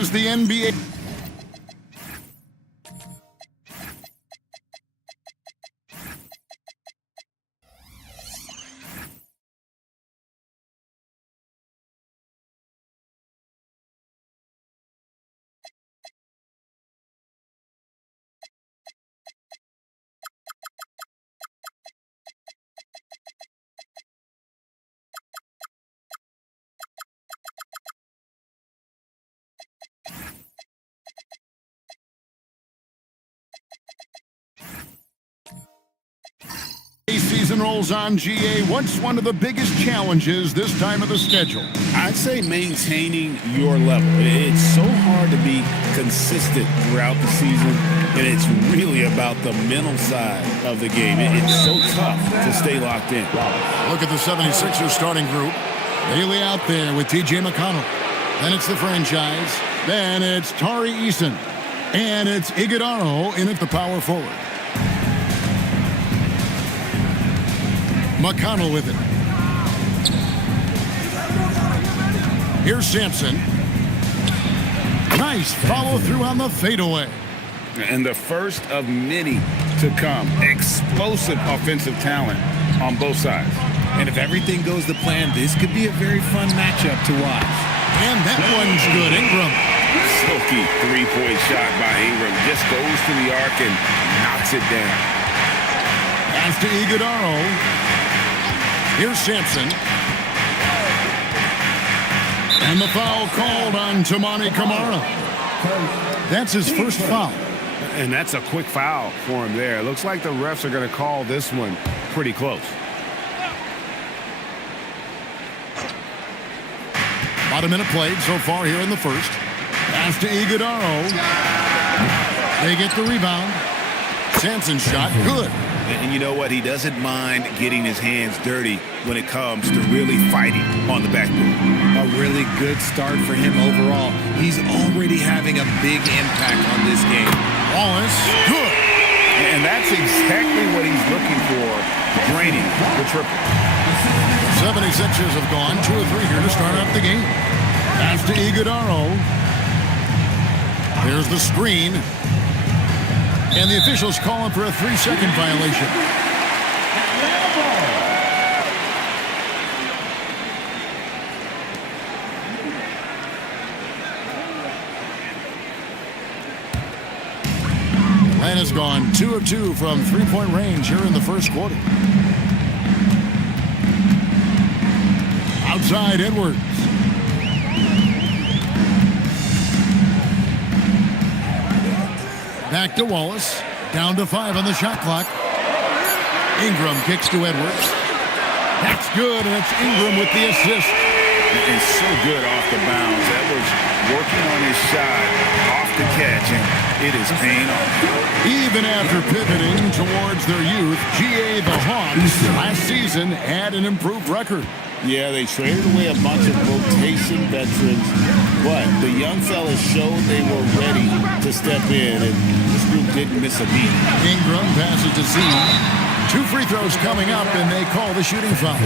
is the NBA. Season rolls on. GA, what's one of the biggest challenges this time of the schedule? I'd say maintaining your level. It's so hard to be consistent throughout the season, and it's really about the mental side of the game. It's so tough to stay locked in. Look at the 76ers starting group. Bailey out there with T.J. McConnell. Then it's the franchise. Then it's Tari Eason. And it's Iguodala in at the power forward. McConnell with it. Here's Sampson. Nice follow through on the fadeaway. And the first of many to come. Explosive offensive talent on both sides. And if everything goes to plan, this could be a very fun matchup to watch. And that one's good. Ingram. Silky three-point shot by Ingram. Just goes to the arc and knocks it down. Pass to Iguodala. Here's Sampson. And the foul called on Toumani Camara. That's his first foul. And that's a quick foul for him there. Looks like the refs are going to call this one pretty close. About a minute played so far here in the first. Pass to Iguodala. They get the rebound. Sampson's shot, good. And you know what? He doesn't mind getting his hands dirty when it comes to really fighting on the backboard. A really good start for him overall. He's already having a big impact on this game. Wallace, good. And that's exactly what he's looking for, draining the triple. 76ers have gone 2 of 3 here to start out the game. Pass to Iguodala. There's the screen. And the officials calling for a 3-second violation. Atlanta's gone 2 of 2 from three-point range here in the first quarter. Outside Edwards. Back to Wallace. Down to 5 on the shot clock. Ingram kicks to Edwards. That's good, and it's Ingram with the assist. And so good off the bounds. Edwards working on his shot off the catch, and it is paying off. Even after pivoting towards their youth, GA the Hawks last season had an improved record. Yeah, they traded away a bunch of rotation veterans, but the young fellas showed they were ready to step in, and this group didn't miss a beat. Ingram passes to Z. 2 free throws coming up, and they call the shooting foul.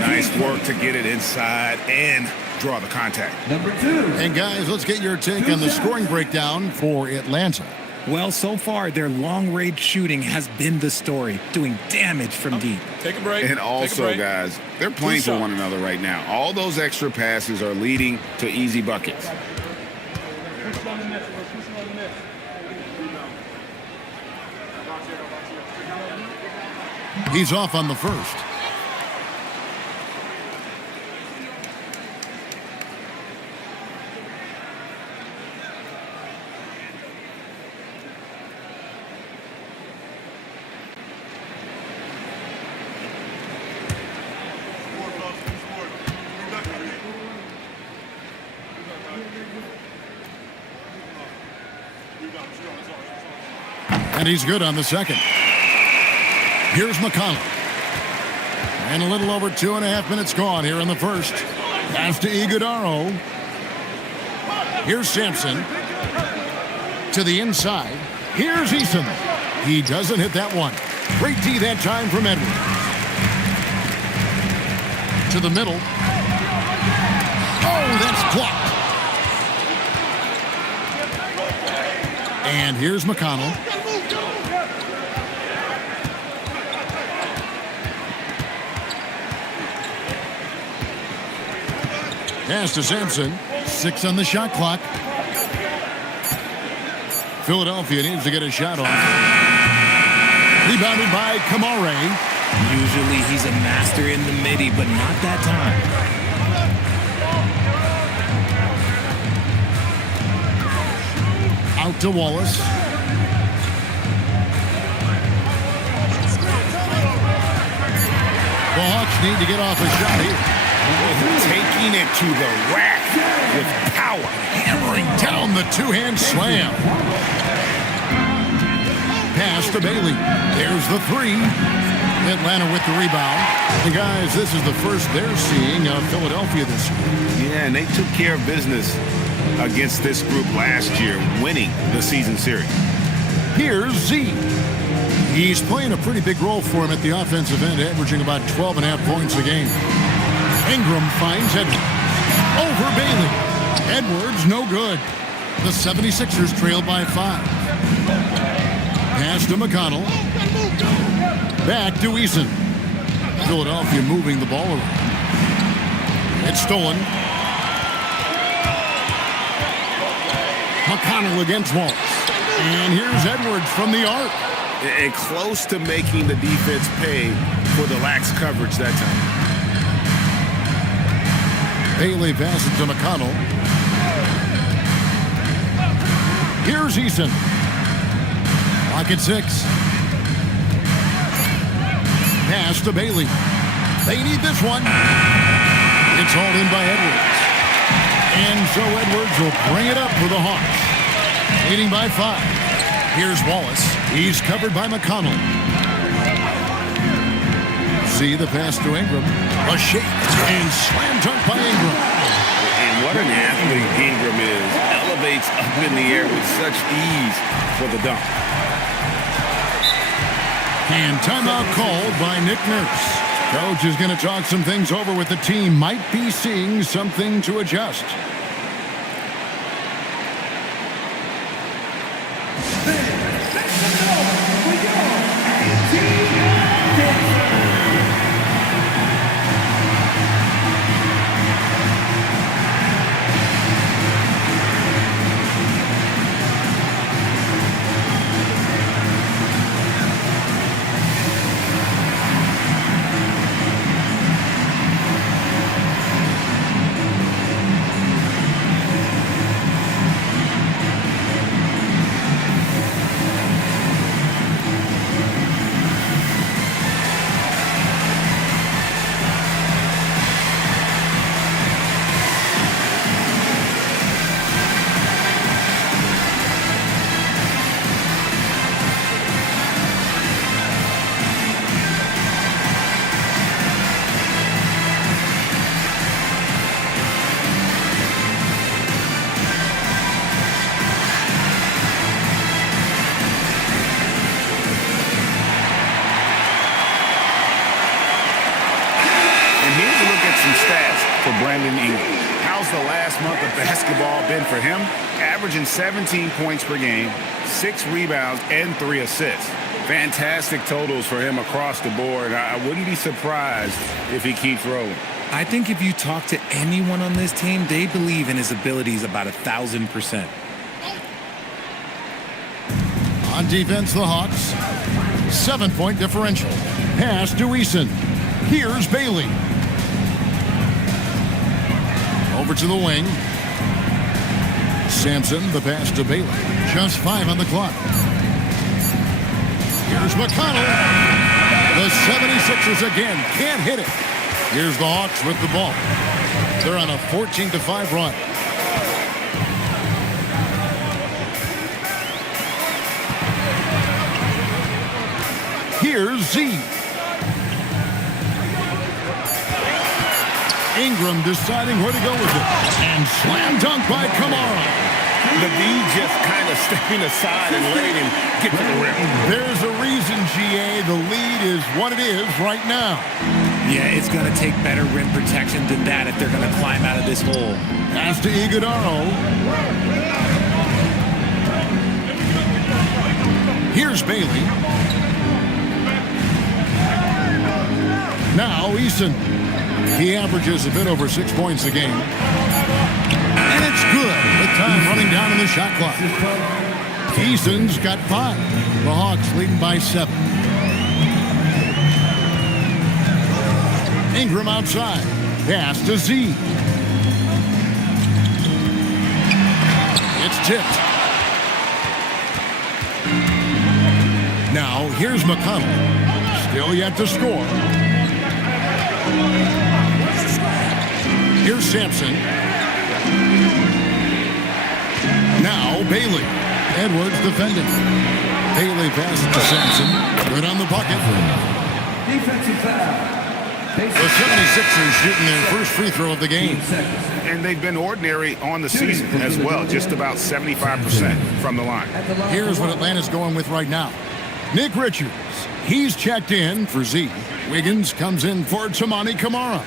Nice work to get it inside and draw the contact. Number 2. And guys, let's get your take on the scoring breakdown for Atlanta. Well, so far, their long-range shooting has been the story, doing damage from deep. Take a break. And also, guys, they're playing for one another right now. All those extra passes are leading to easy buckets. He's off on the first. And he's good on the second. Here's McConnell. And a little over 2.5 minutes gone here in the first. Pass to Iguodala. Here's Sampson. To the inside. Here's Eason. He doesn't hit that one. Great D that time from Edwards. To the middle. Oh, that's blocked. And here's McConnell. Pass to Sampson. 6 on the shot clock. Philadelphia needs to get a shot off. Rebounded by Kamare. Usually he's a master in the midi, but not that time. Out to Wallace. The Hawks need to get off a shot here. Taking it to the rack with power. Hammering down the two-hand slam. Pass to Bailey. There's the three. Atlanta with the rebound. And guys, this is the first they're seeing of Philadelphia this year. Yeah, and they took care of business against this group last year, winning the season series. Here's Z. He's playing a pretty big role for him at the offensive end, averaging about 12.5 points a game. Ingram finds Edwards. Over Bailey. Edwards, no good. The 76ers trail by 5. Pass to McConnell. Back to Eason. Philadelphia moving the ball around. It's stolen. McConnell against Wallace. And here's Edwards from the arc. And close to making the defense pay for the lax coverage that time. Bailey passes to McConnell. Here's Eason. Lock at 6. Pass to Bailey. They need this one. It's hauled in by Edwards. And so Edwards will bring it up for the Hawks. Leading by 5. Here's Wallace. He's covered by McConnell. See the pass to Ingram. A shake and slam dunk by Ingram. And what an athlete Ingram is. Elevates up in the air with such ease for the dunk. And timeout called by Nick Nurse. Coach is going to talk some things over with the team. Might be seeing something to adjust. How's the last month of basketball been for him? Averaging 17 points per game, 6 rebounds, and 3 assists. Fantastic totals for him across the board. I wouldn't be surprised if he keeps rolling. I think if you talk to anyone on this team, they believe in his abilities about 1,000%. On defense, the Hawks. 7-point differential. Pass to Eason. Here's Bailey. Over to the wing. Sampson, the pass to Bailey. Just 5 on the clock. Here's McConnell. The 76ers again can't hit it. Here's the Hawks with the ball. They're on a 14-5 run. Here's Z. Ingram deciding where to go with it. And slam dunk by Kamara. The D just kind of stepping aside and letting him get to the rim. There's a reason, GA. The lead is what it is right now. Yeah, it's going to take better rim protection than that if they're going to climb out of this hole. Pass to Iguodaro. Here's Bailey. Now Easton. He averages a bit over 6 points a game. And it's good with time running down in the shot clock. Easton's got 5. The Hawks leading by 7. Ingram outside. Pass to Z. It's tipped. Now here's McConnell. Still yet to score. Here's Sampson. Now Bailey. Edwards defending. Bailey passes to Sampson. Good on the bucket. Defensive foul. The 76ers shooting their first free throw of the game. And they've been ordinary on the season as well, just about 75% from the line. Here's what Atlanta's going with right now. Nick Richards, he's checked in for Z. Wiggins comes in for Tamani Kamara.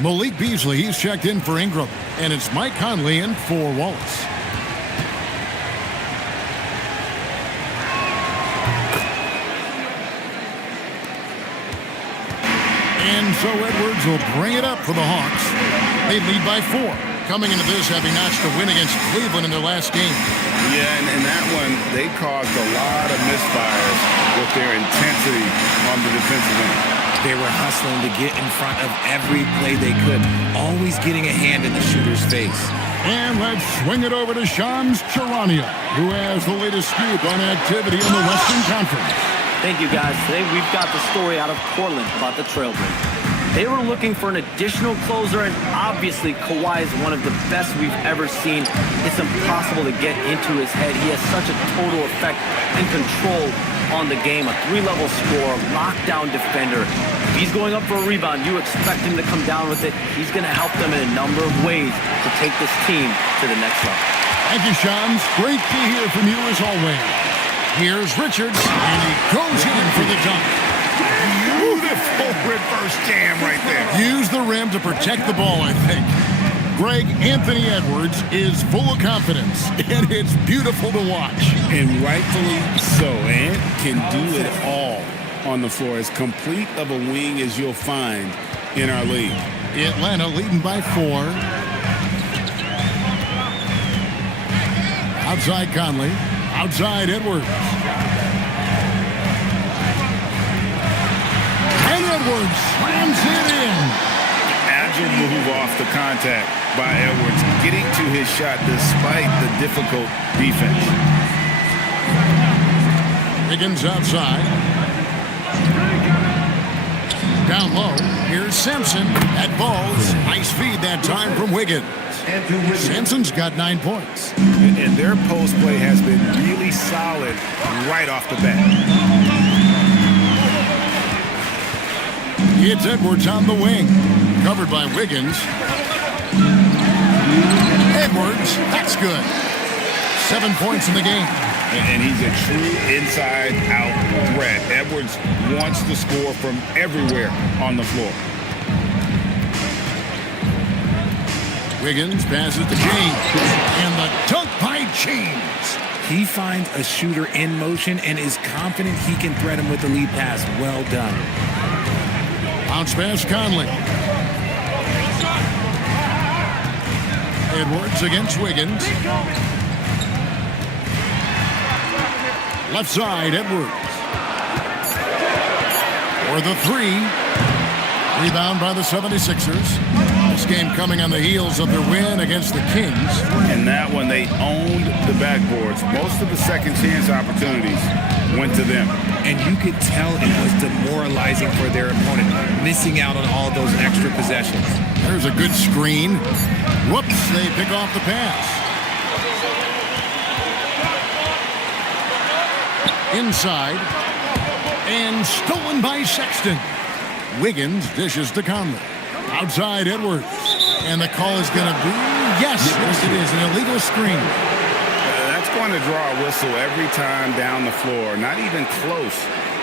Malik Beasley, he's checked in for Ingram. And it's Mike Conley in for Wallace. And so Edwards will bring it up for the Hawks. They lead by 4. Coming into this, having notched a win against Cleveland in their last game. Yeah, and in that one, they caused a lot of misfires with their intensity on the defensive end. They were hustling to get in front of every play they could, always getting a hand in the shooter's face. And let's swing it over to Shams Charania, who has the latest scoop on activity in the Western Conference. Thank you, guys. Today we've got the story out of Portland about the Trailblazers. They were looking for an additional closer, and obviously Kawhi is one of the best we've ever seen. It's impossible to get into his head. He has such a total effect and control on the game. A 3-level scorer, lockdown defender. If he's going up for a rebound, you expect him to come down with it. He's going to help them in a number of ways to take this team to the next level. Thank you, Shams. Great to hear from you as always. Here's Richards, and he goes in for the dunk. Beautiful reverse jam right there. Use the rim to protect the ball, I think. Greg, Anthony Edwards is full of confidence, and it's beautiful to watch. And rightfully so. Ant can do it all on the floor. As complete of a wing as you'll find in our league. Atlanta leading by 4. Outside Conley. Outside Edwards. And Edwards slams it in. Agile move off the contact by Edwards, getting to his shot despite the difficult defense. Wiggins outside. Down low. Here's Sampson at balls. Nice feed that time from Wiggins. Sampson's got 9 points. And their post play has been really solid right off the bat. It's Edwards on the wing. Covered by Wiggins. Edwards, that's good. 7 points in the game. And he's a true inside-out threat. Edwards wants to score from everywhere on the floor. Wiggins passes to James. And the dunk by James. He finds a shooter in motion and is confident he can thread him with the lead pass. Well done. Bounce pass Conley. Edwards against Wiggins. Left side, Edwards. For the 3. Rebound by the 76ers. This game coming on the heels of their win against the Kings. In that one, they owned the backboards. Most of the second chance opportunities went to them. And you could tell it was demoralizing for their opponent, missing out on all those extra possessions. There's a good screen. Whoops, they pick off the pass. Inside. And stolen by Sexton. Wiggins dishes to Conley. Outside Edwards. And the call is going to be, yes, it is, an illegal screen. That's going to draw a whistle every time down the floor. Not even close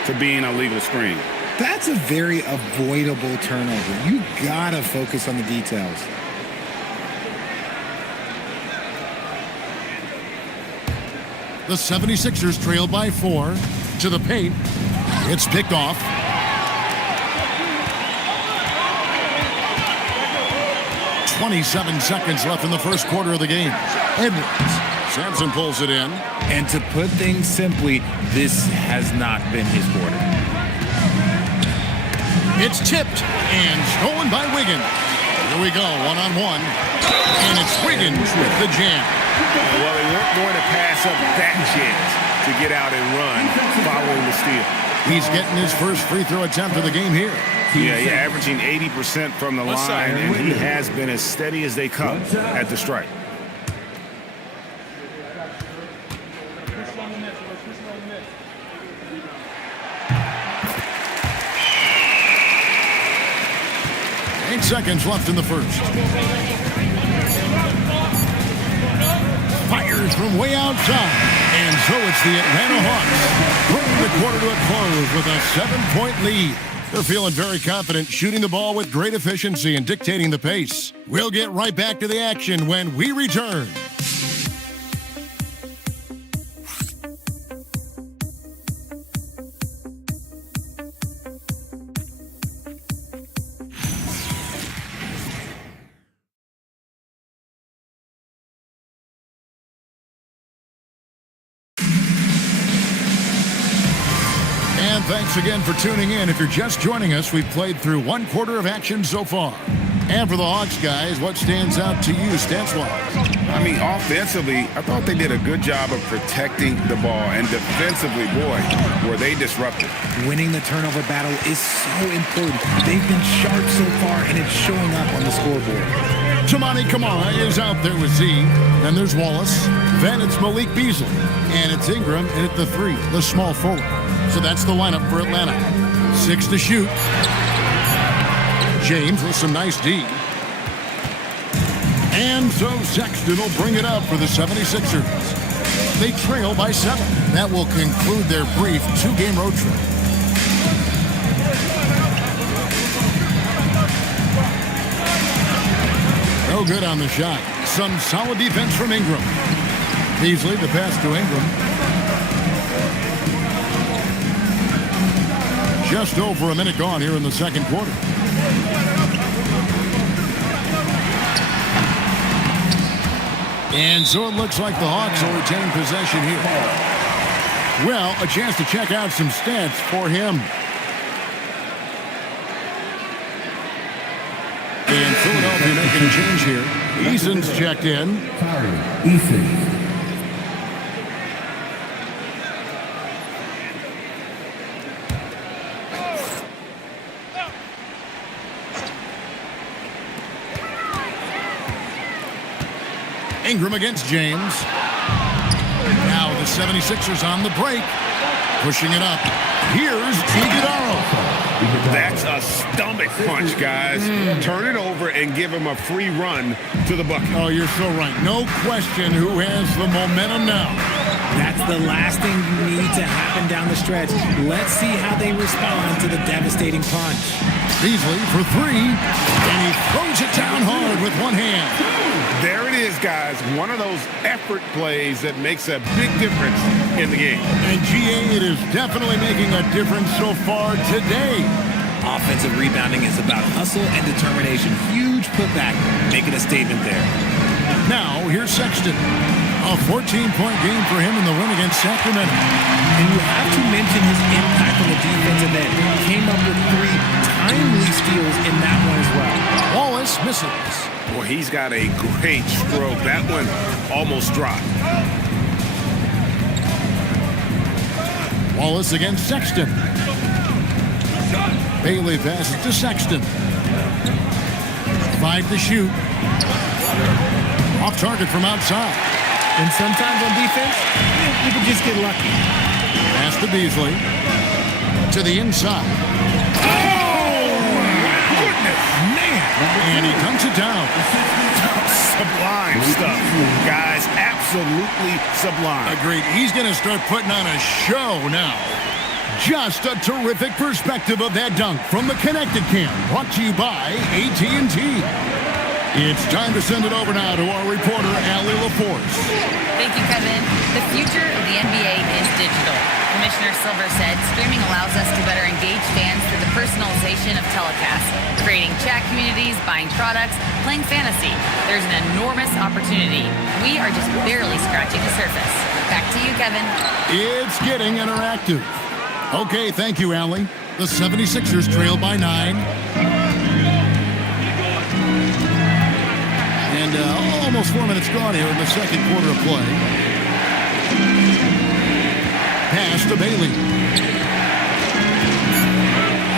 to being a legal screen. That's a very avoidable turnover. You gotta focus on the details. The 76ers trail by 4 to the paint. It's picked off. "27 seconds left in the first quarter of the game. Edwards. Sampson pulls it in. And to put things simply, this has not been his quarter. It's tipped and stolen by Wiggins. Here we go, one-on-one. And it's Wiggins with the jam. Well, they weren't going to pass up that chance to get out and run following the steal. He's getting his first free throw attempt of the game here. Yeah, averaging 80% from the line, and he has been as steady as they come at the stripe. Eight seconds left in the first. Fires from way outside. And so it's the Atlanta Hawks bringing the quarter to a close with a 7-point lead. They're feeling very confident, shooting the ball with great efficiency and dictating the pace. We'll get right back to the action when we return. And thanks again for tuning in. If you're just joining us, we've played through one quarter of action so far. And for the Hawks guys, what stands out to you stats-wise? I mean, offensively, I thought they did a good job of protecting the ball. And defensively, boy, were they disruptive. Winning the turnover battle is so important. They've been sharp so far, and it's showing up on the scoreboard. Tamani Kamara is out there with Z. Then there's Wallace. Then it's Malik Beasley. And it's Ingram in at the 3, the small forward. So that's the lineup for Atlanta. 6 to shoot. James with some nice D. And so Sexton will bring it up for the 76ers. They trail by 7. That will conclude their brief 2-game road trip. No good on the shot. Some solid defense from Ingram. Beasley, the pass to Ingram. Just over a minute gone here in the second quarter. And so it looks like the Hawks will retain possession here. Well, a chance to check out some stats for him. And Philadelphia making a change here. Eason's checked in. Eason. Ingram against James. Now the 76ers on the break. Pushing it up. Here's Iguodala. That's a stomach punch, guys. Turn it over and give him a free run to the bucket. Oh, you're so right. No question who has the momentum now. That's the last thing you need to happen down the stretch. Let's see how they respond to the devastating punch. Beasley for 3. And he throws it down hard with one hand. There it is, guys. One of those effort plays that makes a big difference in the game. And GA, it is definitely making a difference so far today. Offensive rebounding is about hustle and determination. Huge putback, making a statement there. Now, here's Sexton. A 14-point game for him in the win against Sacramento. And you have to mention his impact on the defensive end. Came up with 3 timely steals in that one as well. Wallace misses. Well, he's got a great stroke. That one almost dropped. Wallace against Sexton. Bailey passes to Sexton. 5 to shoot. Off target from outside. And sometimes on defense, you can just get lucky. Pass to Beasley. To the inside. And he dunks it down. Sublime stuff, guys. Absolutely sublime. Agreed. He's going to start putting on a show now. Just a terrific perspective of that dunk from the Connected Cam. Brought to you by AT&T. It's time to send it over now to our reporter, Allie LaForce. Thank you, Kevin. The future of the NBA is digital. Commissioner Silver said streaming allows us to better engage fans through the personalization of telecasts, creating chat communities, buying products, playing fantasy. There's an enormous opportunity. We are just barely scratching the surface. Back to you, Kevin. It's getting interactive. Okay, thank you, Allie. The 76ers trail by 9. And almost 4 minutes gone here in the second quarter of play. Pass to Bailey.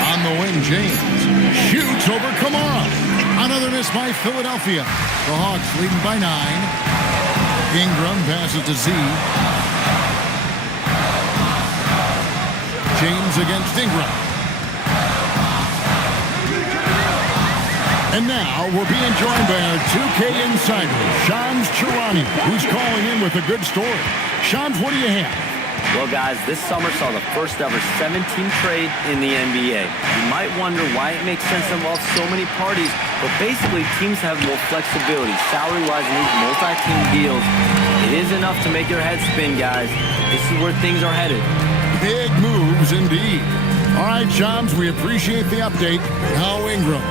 On the wing, James. Shoots over Kamara. Another miss by Philadelphia. The Hawks leading by 9. Ingram passes to Z. James against Ingram. And now we're being joined by our 2K insider, Shams Charania, who's calling in with a good story. Shams, what do you have? Well, guys, this summer saw the first ever 17 trade in the NBA. You might wonder why it makes sense to involve so many parties, but basically teams have more flexibility salary-wise in these multi-team deals. It is enough to make your head spin, guys. This is where things are headed. Big moves indeed. All right, Shams, we appreciate the update. Now Ingram,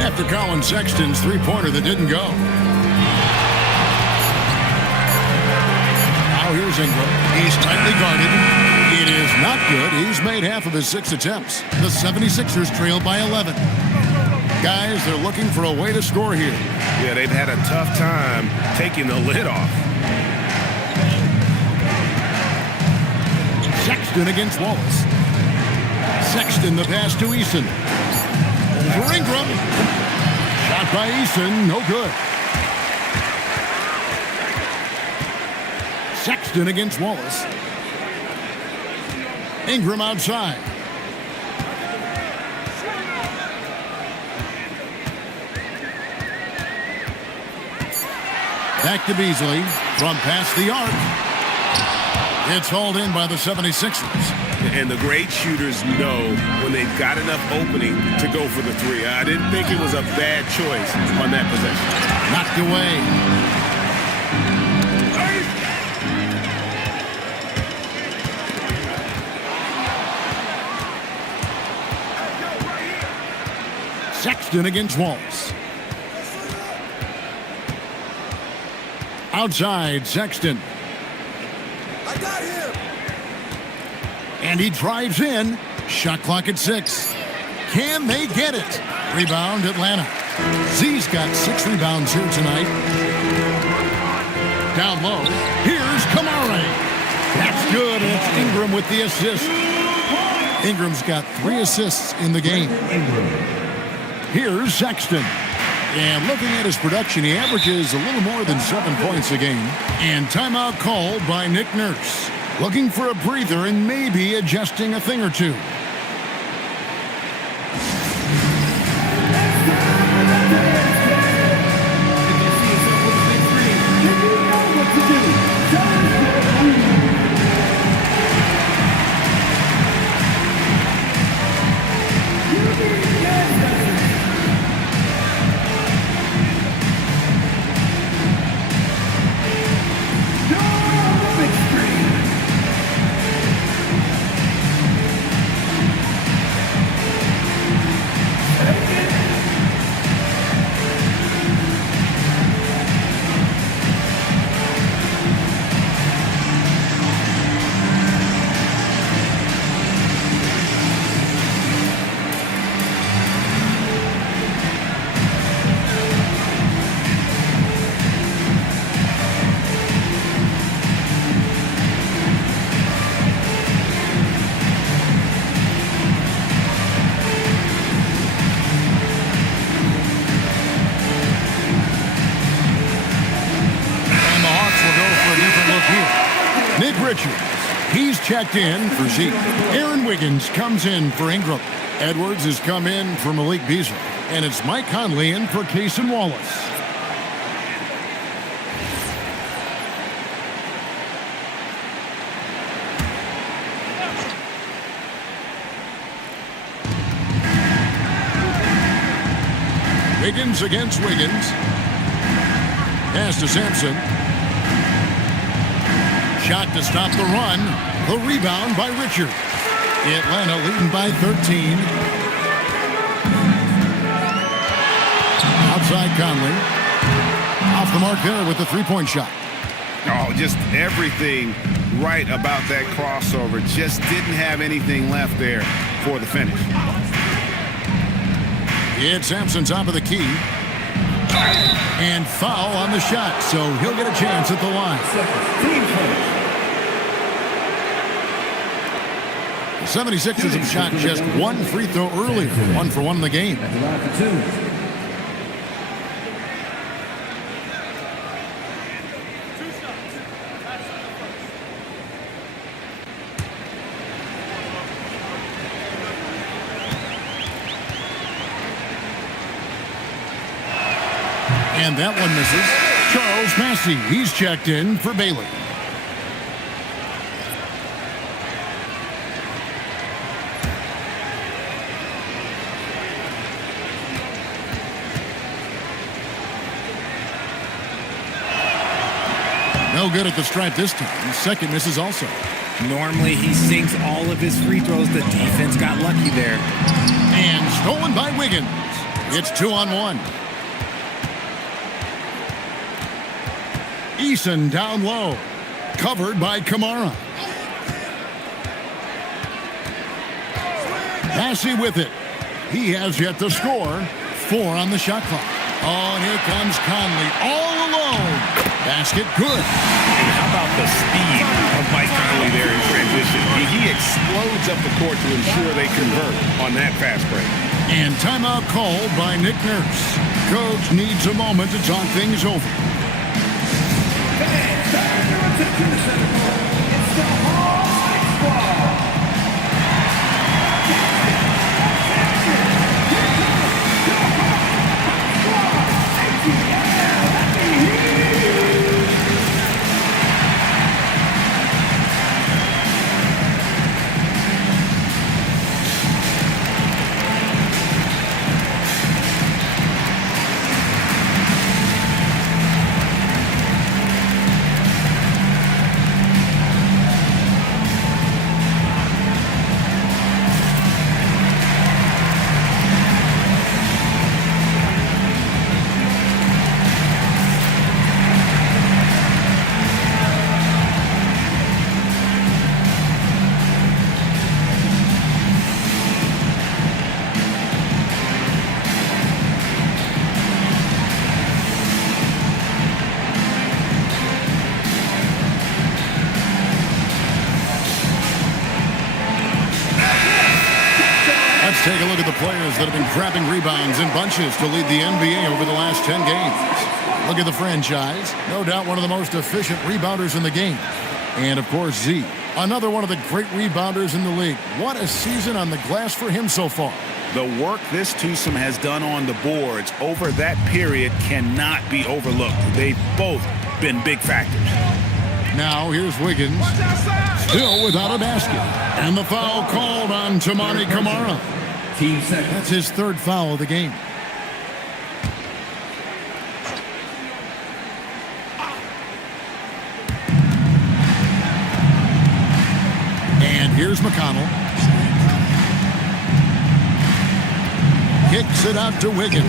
after Colin Sexton's three-pointer that didn't go. Now here's Ingram. He's tightly guarded. It is not good. He's made half of his 6 attempts. The 76ers trail by 11. Guys, they're looking for a way to score here. Yeah, they've had a tough time taking the lid off. Sexton against Wallace. Sexton the pass to Eason. For Ingram. Shot by Eason, no good. Sexton against Wallace. Ingram outside. Back to Beasley from past the arc. It's hauled in by the 76ers. And the great shooters know when they've got enough opening to go for the three. I didn't think it was a bad choice on that possession. Knocked away. Sexton against Wallace. Outside, Sexton. I got him. And he drives in. Shot clock at 6. Can they get it? Rebound, Atlanta. Z's got 6 rebounds here tonight. Down low. Here's Kamara. That's good. It's Ingram with the assist. Ingram's got 3 assists in the game. Here's Sexton. And looking at his production, he averages a little more than 7 points a game. And timeout called by Nick Nurse. Looking for a breather and maybe adjusting a thing or two. Nick Richards, he's checked in for Zeke. Aaron Wiggins comes in for Ingram. Edwards has come in for Malik Beasley. And it's Mike Conley in for Cason Wallace. Wiggins against Wiggins. Pass to Sampson. Shot to stop the run. The rebound by Richard. Atlanta leading by 13. Outside Conley. Off the mark there with the three-point shot. Oh, just everything right about that crossover. Just didn't have anything left there for the finish. It's Sampson top of the key. And foul on the shot, so he'll get a chance at the line. The 76ers have shot just one free throw earlier. 1 for 1 in the game. And that one misses. Charles Massey, he's checked in for Bailey. No good at the stripe this time. The second misses also. Normally, he sinks all of his free throws. The defense got lucky there. And stolen by Wiggins. It's 2-on-1. Eason down low. Covered by Kamara. Massey with it. He has yet to score. 4 on the shot clock. Oh, and here comes Conley all alone. Basket good. And how about the speed of Mike Conley there in transition? He explodes up the court to ensure they convert on that fast break. And timeout called by Nick Nurse. Coach needs a moment to talk things over. It's the Hawks Squad. Take a look at the players that have been grabbing rebounds in bunches to lead the NBA over the last 10 games. Look at the franchise. No doubt one of the most efficient rebounders in the game. And, of course, Z, another one of the great rebounders in the league. What a season on the glass for him so far. The work this twosome has done on the boards over that period cannot be overlooked. They've both been big factors. Now, here's Wiggins. Still without a basket. And the foul called on Tamani Kamara. That's his third foul of the game. And here's McConnell. Kicks it out to Wiggins.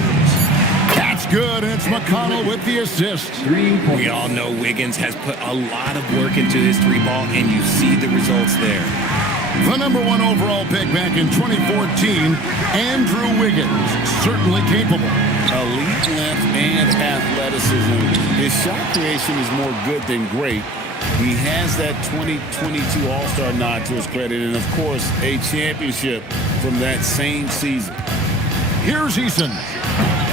That's good, and it's McConnell with the assist. We all know Wiggins has put a lot of work into his three ball, and you see the results there. The number 1 overall pick back in 2014, Andrew Wiggins, certainly capable. Elite length and athleticism. His shot creation is more good than great. He has that 2022 All-Star nod to his credit, and of course, a championship from that same season. Here's Eason.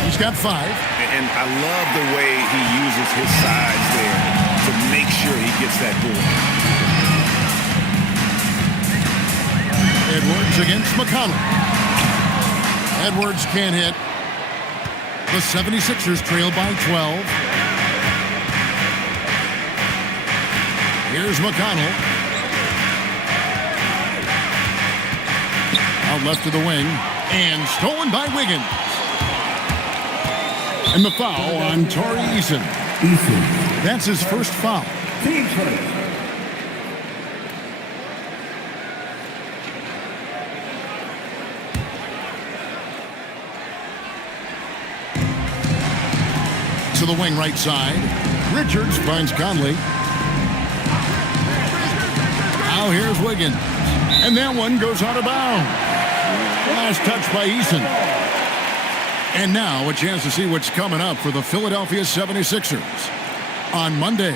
He's got 5. And I love the way he uses his size there to make sure he gets that board. Edwards against McConnell. Edwards can't hit. The 76ers trail by 12. Here's McConnell. Out left to the wing. And stolen by Wiggins. And the foul on Torrey Eason. That's his first foul. Team first. To the wing right side. Richards finds Conley. Now here's Wiggins. And that one goes out of bounds. Last touch by Eason. And now a chance to see what's coming up for the Philadelphia 76ers. On Monday,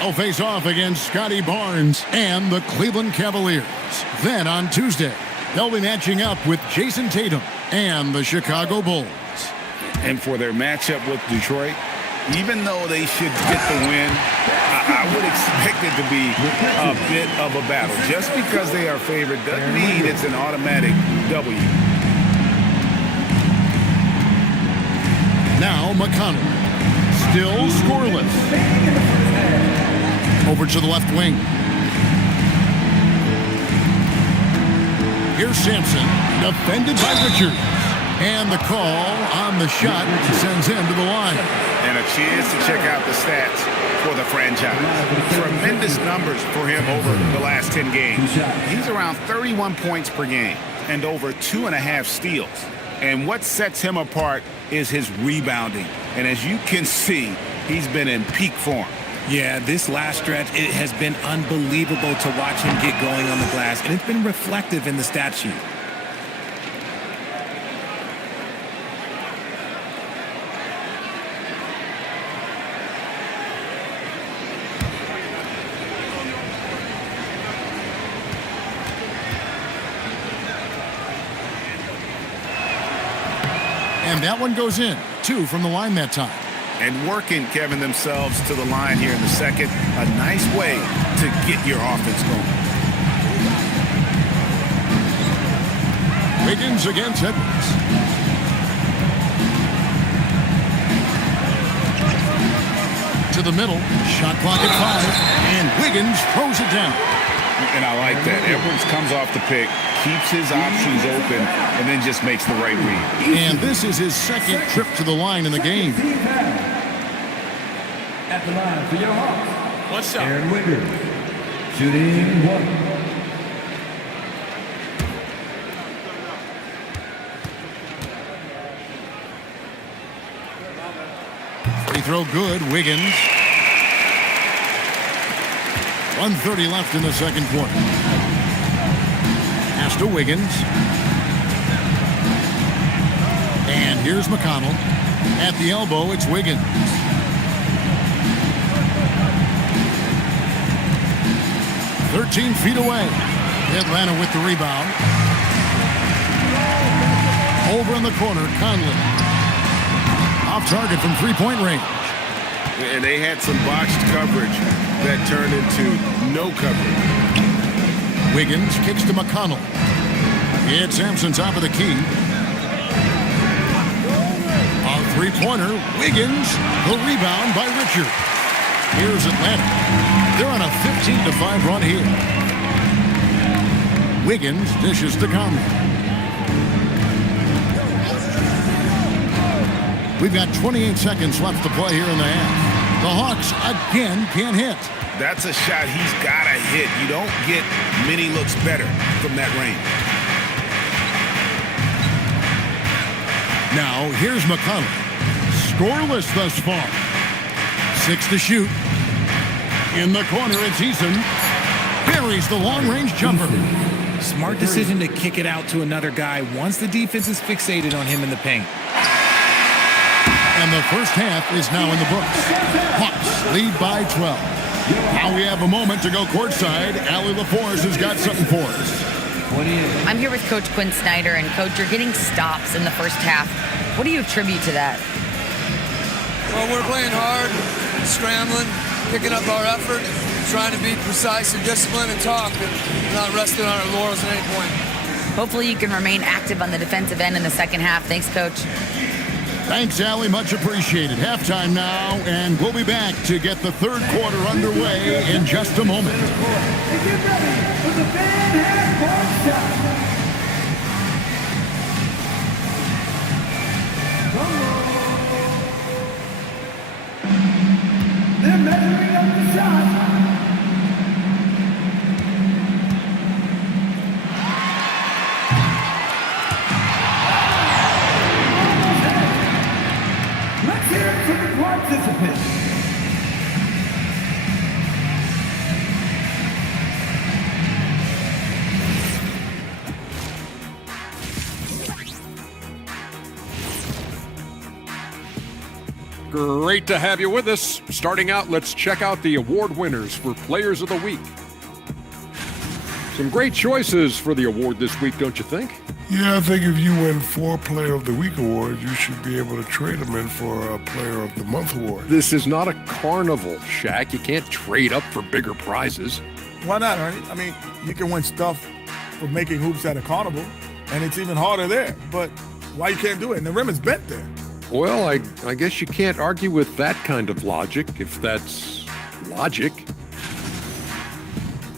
they'll face off against Scotty Barnes and the Cleveland Cavaliers. Then on Tuesday, they'll be matching up with Jason Tatum and the Chicago Bulls. And for their matchup with Detroit, even though they should get the win, I would expect it to be a bit of a battle. Just because they are favored doesn't mean it's an automatic W. Now McConnell, still scoreless. Over to the left wing. Here's Sampson, defended by Richards. And the call on the shot sends him to the line. And a chance to check out the stats for the franchise. Tremendous numbers for him over the last 10 games. He's around 31 points per game and over 2.5 steals. And what sets him apart is his rebounding. And as you can see, he's been in peak form. Yeah, this last stretch, it has been unbelievable to watch him get going on the glass, and it's been reflective in the stat sheet. And that one goes in. 2 from the line that time. And working, Kevin, themselves to the line here in the second. A nice way to get your offense going. Wiggins against Edwards. To the middle. Shot clock at 5. And Wiggins throws it down. And I like that. Edwards comes off the pick, keeps his options open, and then just makes the right read. And this is his second trip to the line in the game. At the line for your Hawks. What's up? Aaron Wiggins. Shooting 1. Free throw good. Wiggins. 1:30 left in the second quarter. Pass to Wiggins. And here's McConnell. At the elbow, it's Wiggins. "13 feet away. Atlanta with the rebound. Over in the corner, Conley. Off target from three-point range. And they had some botched coverage that turned into no coverage. Wiggins kicks to McConnell. It's Sampson top of the key. A three-pointer. Wiggins. The rebound by Richard. Here's Atlanta. They're on a 15-5 run here. Wiggins dishes to Conley. We've got 28 seconds left to play here in the half. The Hawks again can't hit. That's a shot he's got to hit. You don't get many looks better from that range. Now here's McConnell. Scoreless thus far. 6 to shoot. In the corner, it's Eason. Buries the long-range jumper. Smart decision to kick it out to another guy once the defense is fixated on him in the paint. And the first half is now in the books. Hawks lead by 12. Now we have a moment to go courtside. Allie LaForce has got something for us. I'm here with Coach Quinn Snyder, and Coach, you're getting stops in the first half. What do you attribute to that? Well, we're playing hard, scrambling, picking up our effort, trying to be precise and disciplined and talk, and not resting on our laurels at any point. Hopefully you can remain active on the defensive end in the second half. Thanks, Coach. Thanks, Allie. Much appreciated. Halftime now, and we'll be back to get the third quarter underway in just a moment. Get ready for the fan half shot. Great to have you with us. Starting out, let's check out the award winners for Players of the Week. Some great choices for the award this week, don't you think? Yeah, I think if you win 4 Player of the Week awards, you should be able to trade them in for a Player of the Month award. This is not a carnival, Shaq. You can't trade up for bigger prizes. Why not, Ernie? I mean, you can win stuff for making hoops at a carnival, and it's even harder there. But why you can't do it? And the rim is bent there. Well, I guess you can't argue with that kind of logic, if that's logic.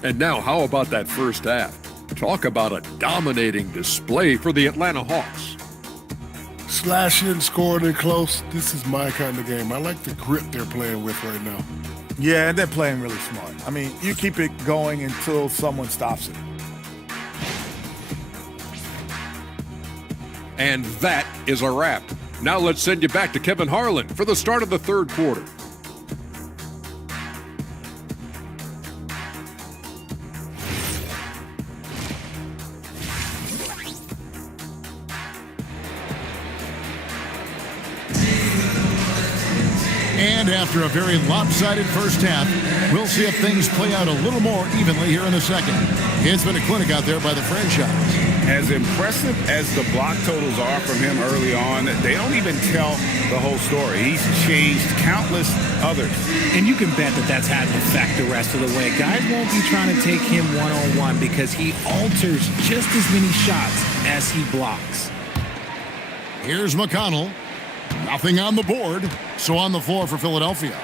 And now, how about that first half? Talk about a dominating display for the Atlanta Hawks. Slashing, scoring it close. This is my kind of game. I like the grit they're playing with right now. Yeah, and they're playing really smart. I mean, you keep it going until someone stops it. And that is a wrap. Now let's send you back to Kevin Harlan for the start of the third quarter. And after a very lopsided first half, we'll see if things play out a little more evenly here in the second. It's been a clinic out there by the franchise. As impressive as the block totals are from him early on, they don't even tell the whole story. He's changed countless others. And you can bet that that's had an effect the rest of the way. Guys won't be trying to take him one-on-one because he alters just as many shots as he blocks. Here's McConnell. Nothing on the board. So on the floor for Philadelphia.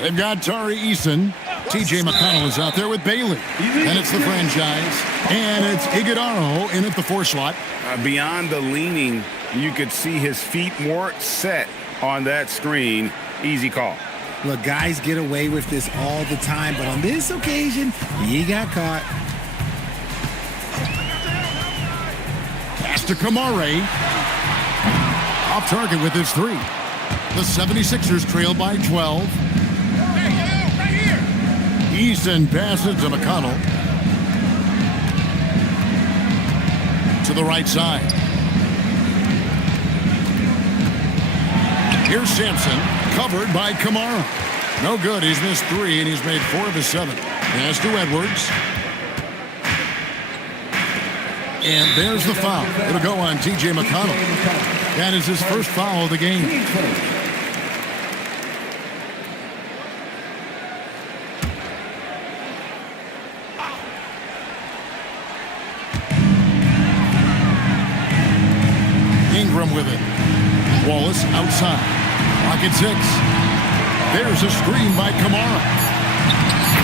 They've got Tari Eason. TJ McConnell is out there with Bailey. And it's the franchise. And it's Iguodaro in at the 4 slot. Beyond the leaning, you could see his feet more set on that screen. Easy call. Look, guys get away with this all the time, but on this occasion, he got caught. Pass to Kamare. Off target with his 3. The 76ers trail by 12. Eason passes to McConnell. To the right side. Here's Sampson, covered by Kamara. No good. He's missed 3, and he's made 4 of his 7. Pass to Edwards. And there's the foul. It'll go on TJ McConnell. That is his first foul of the game. Ingram with it. Wallace outside. Pocket 6. There's a screen by Kamara.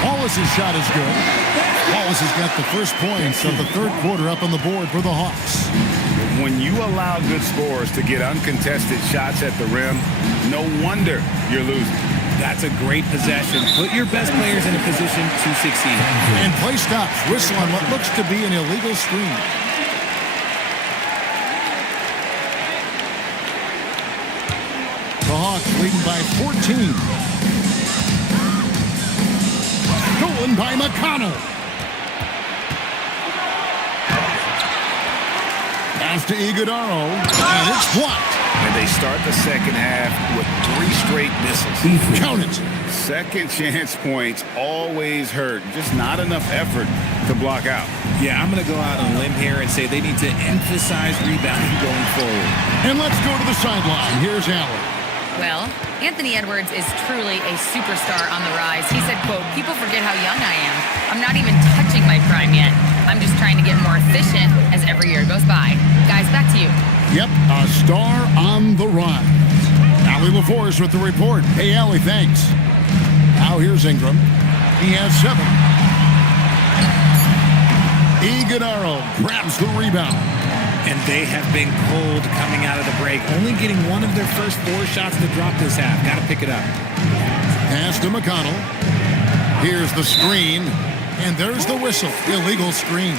Wallace's shot is good. Wallace has got the first points of the third quarter up on the board for the Hawks. When you allow good scorers to get uncontested shots at the rim, no wonder you're losing. That's a great possession. Put your best players in a position to succeed. And play stops. Whistle on what looks to be an illegal screen. The Hawks leading by 14. Stolen by McConnell. Pass to Iguodaro, and it's blocked. And they start the second half with 3 straight misses. Count it. Second chance points always hurt. Just not enough effort to block out. Yeah, I'm going to go out on a limb here and say they need to emphasize rebounding going forward. And let's go to the sideline. Here's Allen. Well, Anthony Edwards is truly a superstar on the rise. He said, quote, "People forget how young I am. I'm not even touching my prime yet. I'm just trying to get more efficient as every year goes by." Guys, back to you. Yep, a star on the rise. Allie LaForce with the report. Hey, Allie, thanks. Now here's Ingram. He has 7. Iguodaro grabs the rebound. And they have been cold coming out of the break, only getting one of their first 4 shots to drop this half. Got to pick it up. Pass to McConnell. Here's the screen, and there's the whistle. Illegal screen.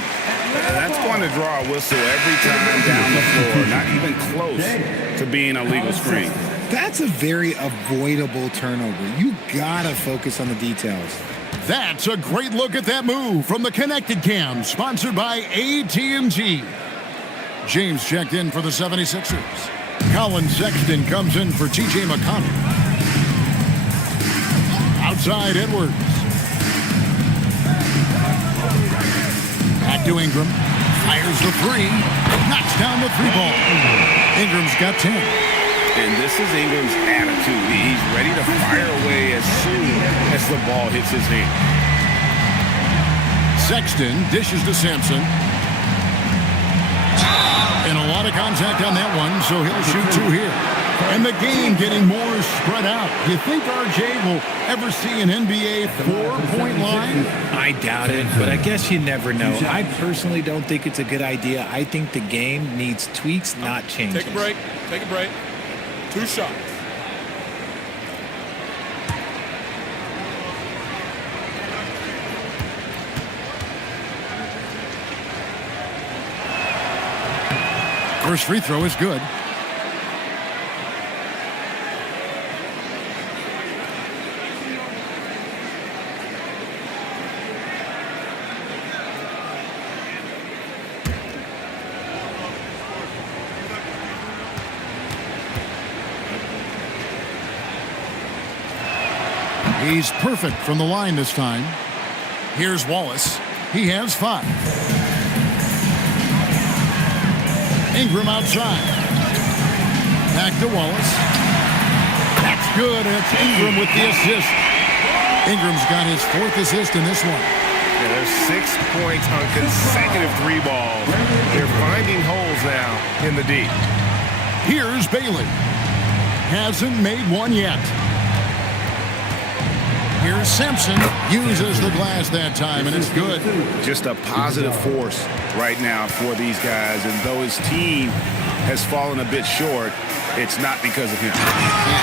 That's going to draw a whistle every time down the floor. Not even close to being a legal screen. That's a very avoidable turnover. You got to focus on the details. That's a great look at that move from the Connected Cam, sponsored by AT&T. James checked in for the 76ers. Colin Sexton comes in for TJ McConnell. outside Edwards. Back to Ingram. Fires the three. Knocks down the three ball. Ingram's got 10. And this is Ingram's attitude. He's ready to fire away as soon as the ball hits his hand. Sexton dishes to Sampson. And a lot of contact on that one, so he'll shoot two here. And the game getting more spread out. Do you think RJ will ever see an NBA 4-point line? I doubt it, but I guess you never know. I personally don't think it's a good idea. I think the game needs tweaks, not changes. Take a break. Take a break. 2 shots. First free throw is good. He's perfect from the line this time. Here's Wallace. He has 5. Ingram outside. Back to Wallace. That's good. It's Ingram with the assist. Ingram's got his 4th assist in this one. Yeah, there's 6 points on consecutive 3 balls. They're finding holes now in the D. Here's Bailey. Hasn't made one yet. Here's Simpson. Uses the glass that time, and it's good. Just a positive force right now for these guys. And though his team has fallen a bit short, it's not because of him.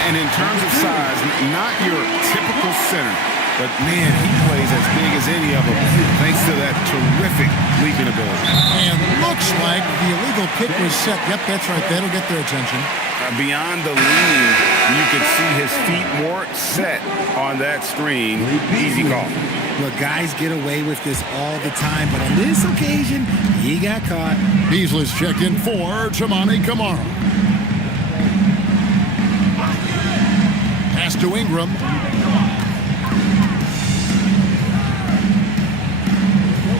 And in terms of size, not your typical center, but man, he plays as big as any of them thanks to that terrific leaping ability. And looks like the illegal kick was set. Yep, that's right. That'll get their attention. Beyond the lean, you could see his feet more set on that screen. Easy call. Look, guys get away with this all the time, but on this occasion, he got caught. Beasley's checked in for Tamani Kamara. Pass to Ingram.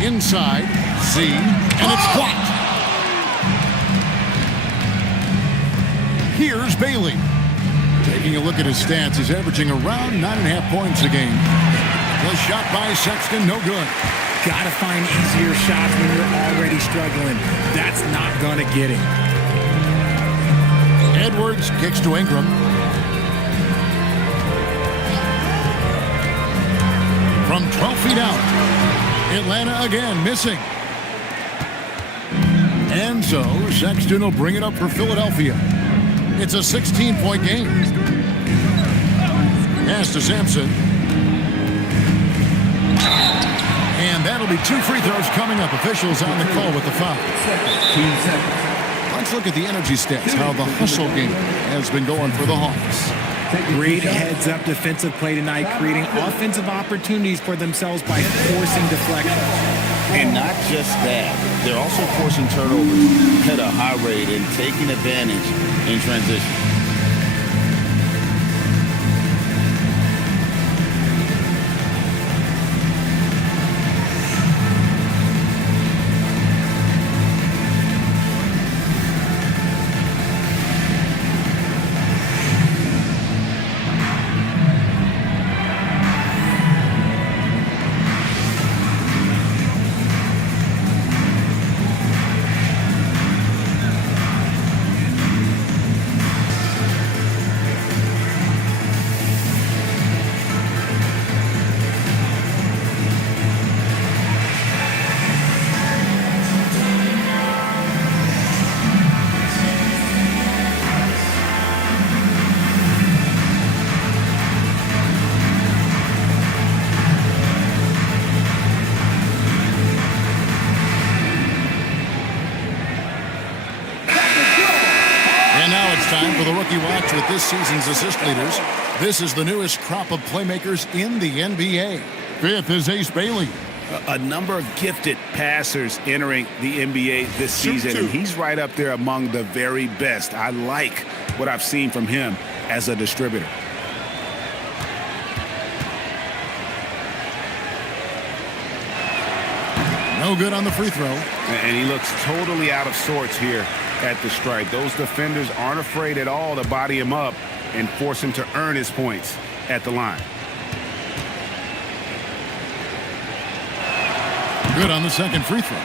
Inside, Z, and it's blocked. Here's Bailey. Taking a look at his stats, he's averaging around 9.5 points a game. The shot by Sexton, no good. Gotta find easier shots when you're already struggling. That's not gonna get him. Edwards kicks to Ingram. From 12 feet out. Atlanta again missing. And so Sexton will bring it up for Philadelphia. It's a 16-point game. Pass to Sampson. And that'll be 2 free throws coming up. Officials on the call with the foul. Let's look at the energy stats, how the hustle game has been going for the Hawks. Great heads-up defensive play tonight, creating offensive opportunities for themselves by forcing deflections. And not just that, they're also forcing turnovers at a high rate and taking advantage in transition. Time for the Rookie Watch with this season's assist leaders. This is the newest crop of playmakers in the NBA. 5th is Ace Bailey. A number of gifted passers entering the NBA this season, and he's right up there among the very best. I like what I've seen from him as a distributor. No good on the free throw. And he looks totally out of sorts here at the stripe. Those defenders aren't afraid at all to body him up and force him to earn his points at the line. Good on the second free throw.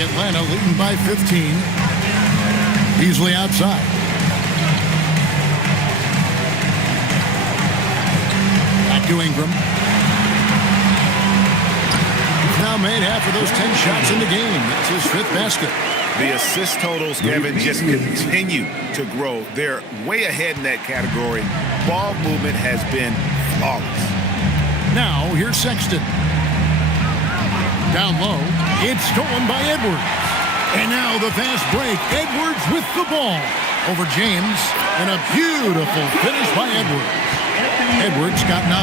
Atlanta leading by 15. Easily outside. Back to Ingram. He's now made half of those 10 shots in the game. That's his 5th basket. The assist totals, Kevin, just continue to grow. They're way ahead in that category. Ball movement has been flawless. Now, here's Sexton. Down low. It's stolen by Edwards. And now the fast break. Edwards with the ball over James. And a beautiful finish by Edwards. Edwards got 9.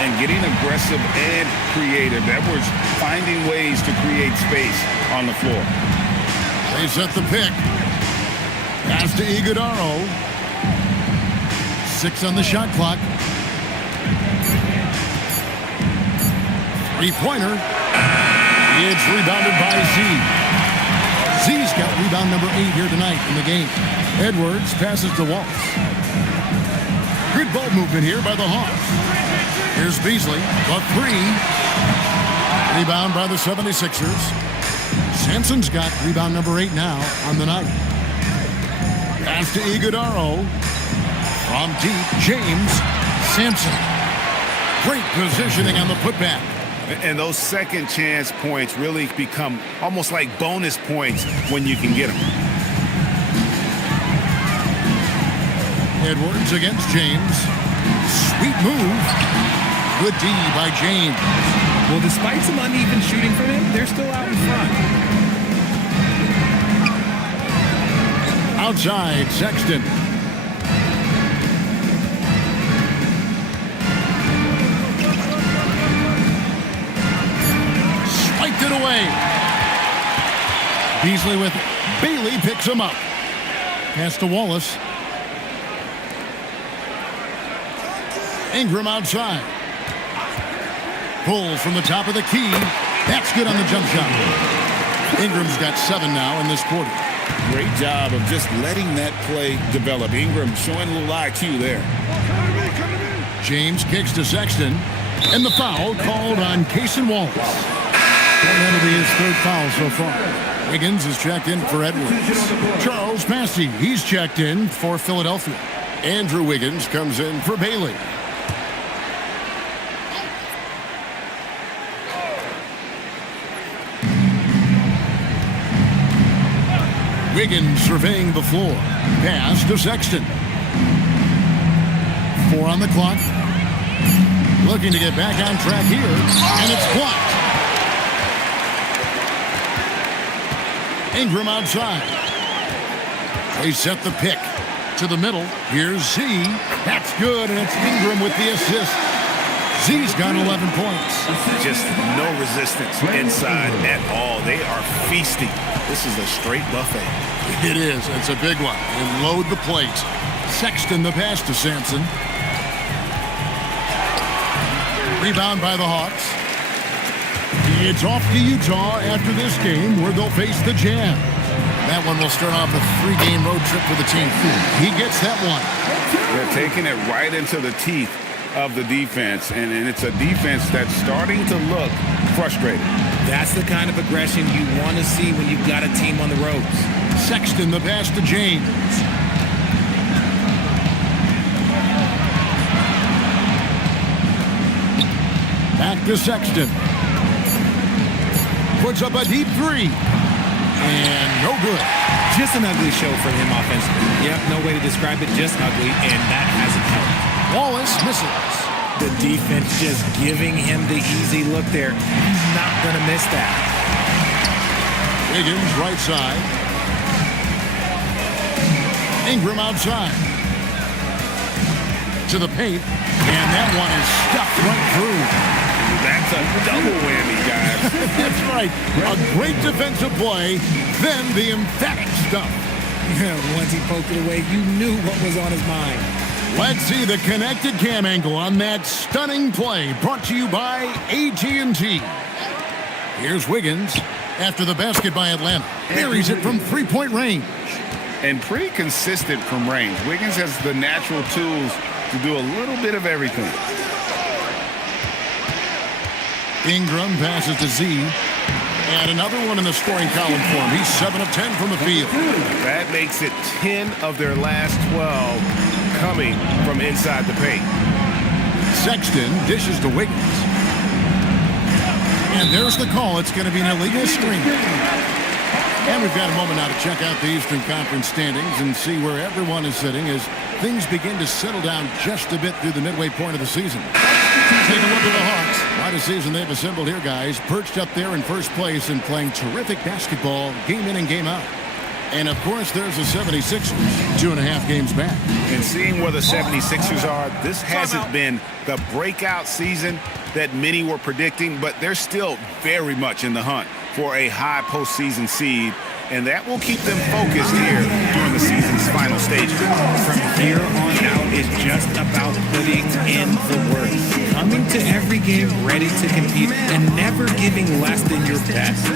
And getting aggressive and creative. Edwards finding ways to create space on the floor. They set the pick. Pass to Iguodaro. 6 on the shot clock. Three-pointer. It's rebounded by Z. Z's got rebound number 8 here tonight in the game. Edwards passes to Wallace. Good ball movement here by the Hawks. Here's Beasley. The 3. Rebound by the 76ers. Sampson's got rebound number 8 now on the night. Pass to Iguodaro. From deep, James. Sampson. Great positioning on the putback. And those second chance points really become almost like bonus points when you can get them. Edwards against James. Sweet move. Good D by James. Well, despite some uneven shooting from him, they're still out in front. Outside, Sexton. Swiped it away. Beasley with it. Bailey picks him up. Pass to Wallace. Ingram outside. Pull from the top of the key. That's good on the jump shot. Ingram's got 7 now in this quarter. Great job of just letting that play develop. Ingram showing a little IQ there. James kicks to Sexton. And the foul called on Cason Wallace. That'll be his 3rd foul so far. Wiggins is checked in for Edwards. Charles Massey, he's checked in for Philadelphia. Andrew Wiggins comes in for Bailey. Wiggins surveying the floor. Pass to Sexton. 4 on the clock. Looking to get back on track here. And it's blocked. Ingram outside. They set the pick to the middle. Here's Z. That's good, and it's Ingram with the assist. Z's got 11 points. Just no resistance inside at all. They are feasting. This is a straight buffet. It is. It's a big one. And load the plate. Sexton the pass to Sampson. Rebound by the Hawks. It's off to Utah after this game where they'll face the Jazz. That one will start off a 3-game road trip for the team. He gets that one. They're taking it right into the teeth of the defense, and it's a defense that's starting to look frustrated. That's the kind of aggression you want to see when you've got a team on the ropes. Sexton the pass to James. Back to Sexton. Puts up a deep 3. And no good. Just an ugly show from him offensively. Yep, no way to describe it, just ugly, and that hasn't helped. Wallace misses. The defense just giving him the easy look there. He's not going to miss that. Wiggins right side. Ingram outside. To the paint. And that one is stuffed right through. That's a double whammy, guys. That's right. A great defensive play, then the emphatic stuff. Once he poked it away, you knew what was on his mind. Let's see the connected cam angle on that stunning play brought to you by AT&T. Here's Wiggins after the basket by Atlanta. Buries it from three-point range. And pretty consistent from range. Wiggins has the natural tools to do a little bit of everything. Ingram passes to Z. And another one in the scoring column for him. He's 7 of 10 from the field. That makes it 10 of their last 12 coming from inside the paint. Sexton dishes to Wiggins. And there's the call. It's going to be an illegal screen. And we've got a moment now to check out the Eastern Conference standings and see where everyone is sitting as things begin to settle down just a bit through the midway point of the season. Take a look at the Hawks. Quite a season they've assembled here, guys. Perched up there in first place and playing terrific basketball game in and game out. And, of course, there's the 76ers, 2.5 games back. And seeing where the 76ers are, this hasn't been the breakout season that many were predicting, but they're still very much in the hunt for a high postseason seed, and that will keep them focused here during the season's final stages. From here on out, it's just about putting in the work. Coming to every game ready to compete and never giving less than your best.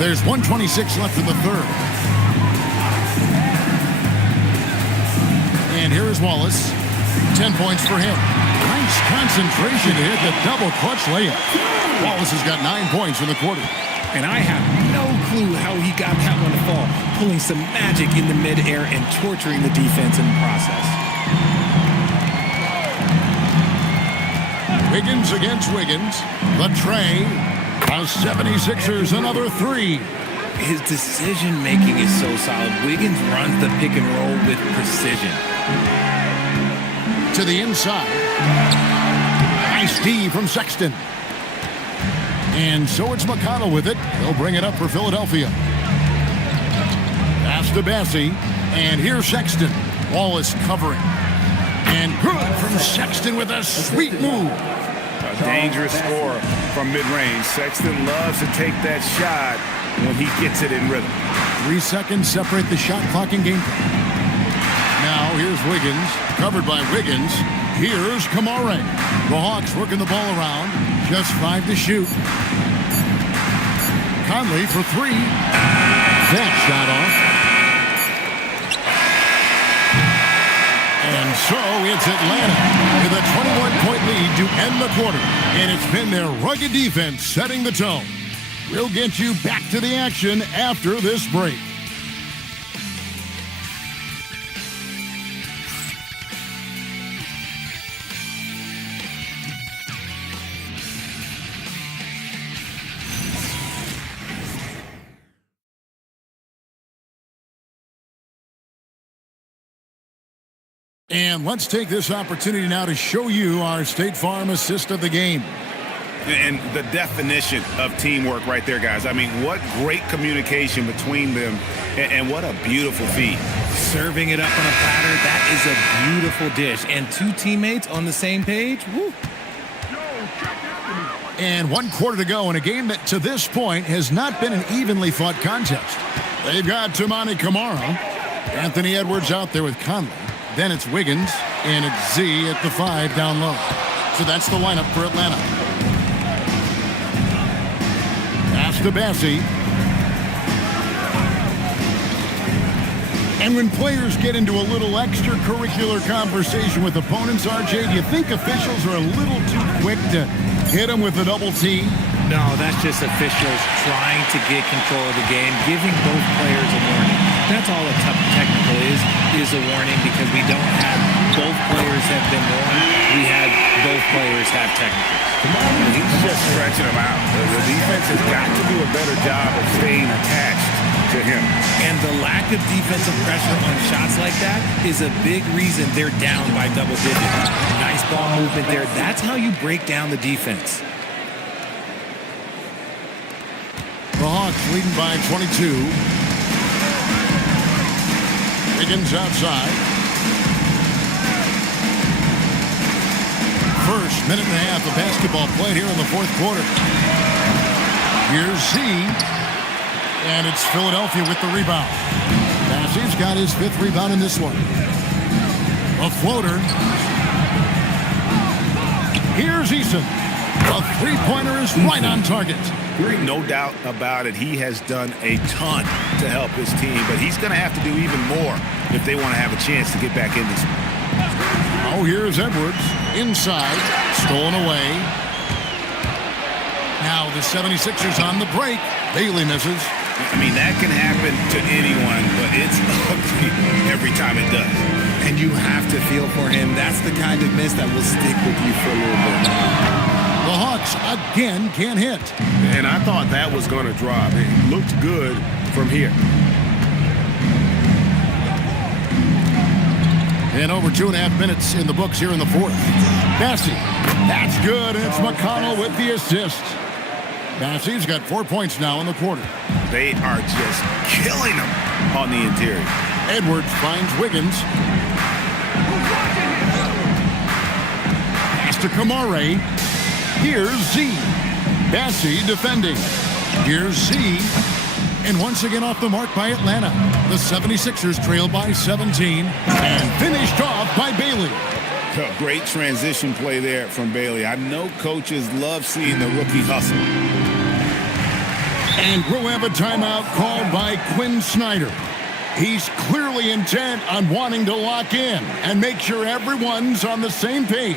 There's 1:26 left in the third. And here is Wallace. 10 points for him. Nice concentration to hit the double clutch layup. Wallace has got 9 points in the quarter. And I have no clue how he got that one to fall. Pulling some magic in the midair and torturing the defense in the process. Wiggins against Wiggins. The tray. The 76ers another 3. His decision-making is so solid. Wiggins runs the pick and roll with precision. To the inside. Nice D from Sexton. And so it's McConnell with it. He'll bring it up for Philadelphia. Pass to Bassey. And here's Sexton. Wallace covering. And good from Sexton with a sweet move. A dangerous score from mid-range. Sexton loves to take that shot when he gets it in rhythm. 3 seconds separate the shot clock and game clock. Now here's Wiggins, covered by Wiggins. Here's Kamare. The Hawks working the ball around. Just 5 to shoot. Conley for 3. That shot off. And so it's Atlanta with a 21-point lead to end the quarter. And it's been their rugged defense setting the tone. We'll get you back to the action after this break. And let's take this opportunity now to show you our State Farm assist of the game. And the definition of teamwork right there, guys. I mean, what great communication between them, and what a beautiful feed. Serving it up on a platter, that is a beautiful dish. And 2 teammates on the same page, woo. And 1 quarter to go in a game that to this point has not been an evenly fought contest. They've got Tamani Kamara. Anthony Edwards out there with Conley. Then it's Wiggins, and it's Z at the 5 down low. So that's the lineup for Atlanta. Pass to Bassey. And when players get into a little extracurricular conversation with opponents, RJ, do you think officials are a little too quick to hit them with a double T? No, that's just officials trying to get control of the game, giving both players a warning. That's all a technical is a warning, because we don't have both players have been warned. We have both players have technicals. He's just stretching them out. The defense has got to do a better job of staying attached to him. And the lack of defensive pressure on shots like that is a big reason they're down by double digits. Nice ball movement there. That's how you break down the defense. The Hawks leading by 22. Wiggins outside. First minute and a half of basketball played here in the fourth quarter. Here's Z. And it's Philadelphia with the rebound. Bassey's got his 5th rebound in this one. A floater. Here's Eason. A three-pointer is right on target. No doubt about it. He has done a ton to help his team, but he's going to have to do even more if they want to have a chance to get back in this one. Oh, here's Edwards. Inside. Stolen away. Now the 76ers on the break. Bailey misses. I mean, that can happen to anyone, but it's ugly every time it does. And you have to feel for him. That's the kind of miss that will stick with you for a little bit. The Hawks again can't hit. And I thought that was going to drop. It looked good from here. And over 2.5 minutes in the books here in the fourth. Bassey. That's good. And it's McConnell with the assist. Bassey's got 4 points now in the quarter. They are just killing them on the interior. Edwards finds Wiggins. Pass to Kamara. Here's Z. Bassey defending. Here's Z. And once again off the mark by Atlanta. The 76ers trail by 17 and finished off by Bailey. A great transition play there from Bailey. I know coaches love seeing the rookie hustle. And we'll have a timeout called by Quinn Snyder. He's clearly intent on wanting to lock in and make sure everyone's on the same page.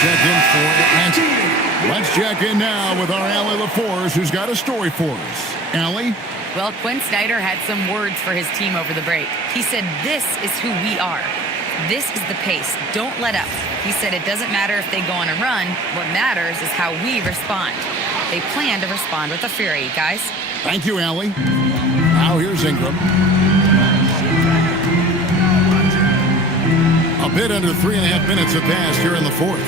Check in for Atlanta. Let's check in now with our Allie LaForce, who's got a story for us. Allie? Well, Quinn Snyder had some words for his team over the break. He said, "This is who we are. This is the pace. Don't let up." He said it doesn't matter if they go on a run. What matters is how we respond. They plan to respond with a fury, guys. Thank you, Allie. Now here's Ingram. A bit under 3.5 minutes have passed here in the fourth.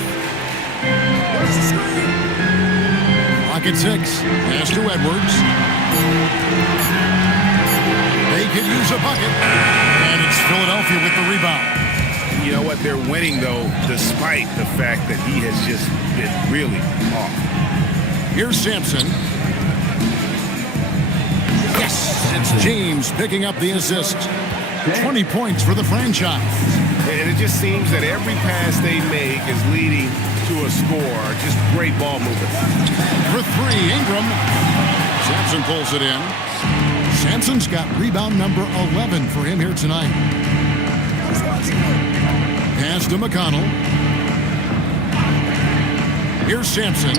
Clock at 6. Pass to Edwards. They could use a bucket. And it's Philadelphia with the rebound. You know what? They're winning, though, despite the fact that he has just been really off. Here's Sampson. Yes, it's James picking up the assist. 20 points for the franchise. And it just seems that every pass they make is leading to a score. Just great ball movement. For three, Ingram. Sampson pulls it in. Sampson's got rebound number 11 for him here tonight. Pass to McConnell. Here's Sampson.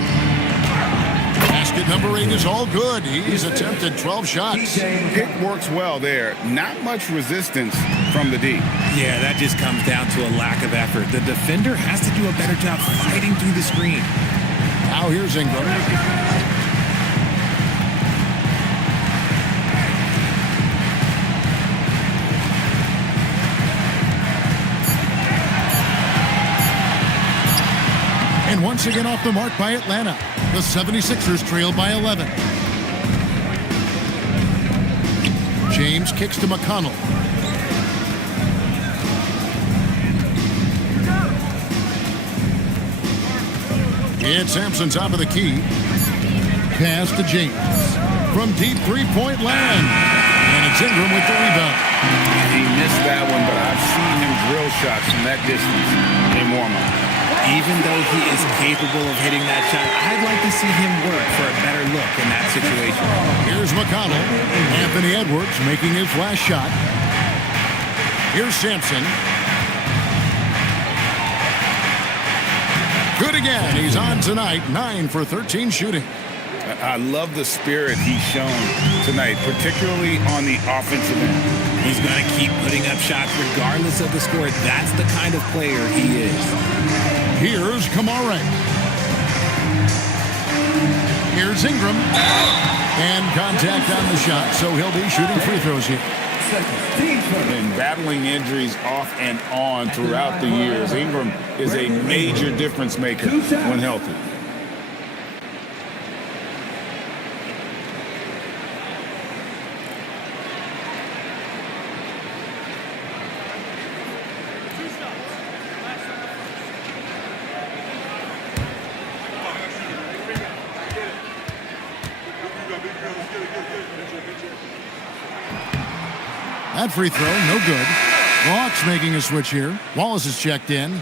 Basket number 8 is all good. He's attempted 12 shots. Pick works well there. Not much resistance from the D. Yeah, that just comes down to a lack of effort. The defender has to do a better job fighting through the screen. Now here's Ingram. And once again off the mark by Atlanta. The 76ers trail by 11. James kicks to McConnell. It's Sampson top of the key. Pass to James. From deep three-point land. And it's Ingram with the rebound. He missed that one, but I've seen him drill shots from that distance in warm-up. Even though he is capable of hitting that shot, I'd like to see him work for a better look in that situation. Here's McConnell. Anthony Edwards making his last shot. Here's Sampson. Good again. He's on tonight. 9 for 13 shooting. I love the spirit he's shown tonight, particularly on the offensive end. He's going to keep putting up shots regardless of the score. That's the kind of player he is. Here's Kamara. Here's Ingram. And contact on the shot, so he'll be shooting free throws here. And battling injuries off and on throughout the years, Ingram is a major difference maker when healthy. That free throw, no good. Hawks making a switch here. Wallace is checked in.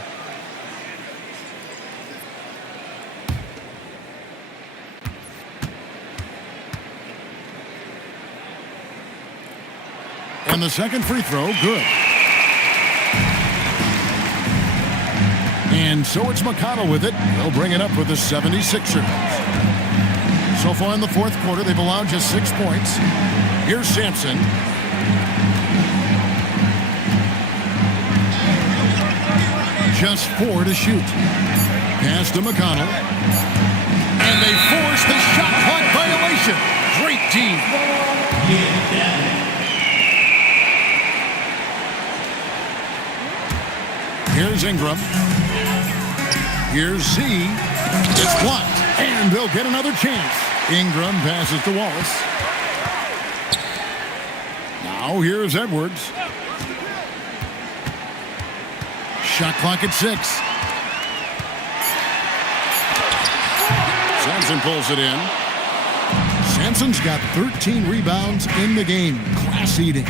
And the second free throw, good. And so it's McConnell with it. He'll bring it up with the 76ers. So far in the fourth quarter, they've allowed just 6 points. Here's Sampson. Just 4 to shoot. Pass to McConnell. And they force the shot clock violation. Great team. Here's Ingram. Here's Z. It's blocked. And they'll get another chance. Ingram passes to Wallace. Now here's Edwards. Shot clock at 6. Sampson pulls it in. Sampson's got 13 rebounds in the game. Class eating.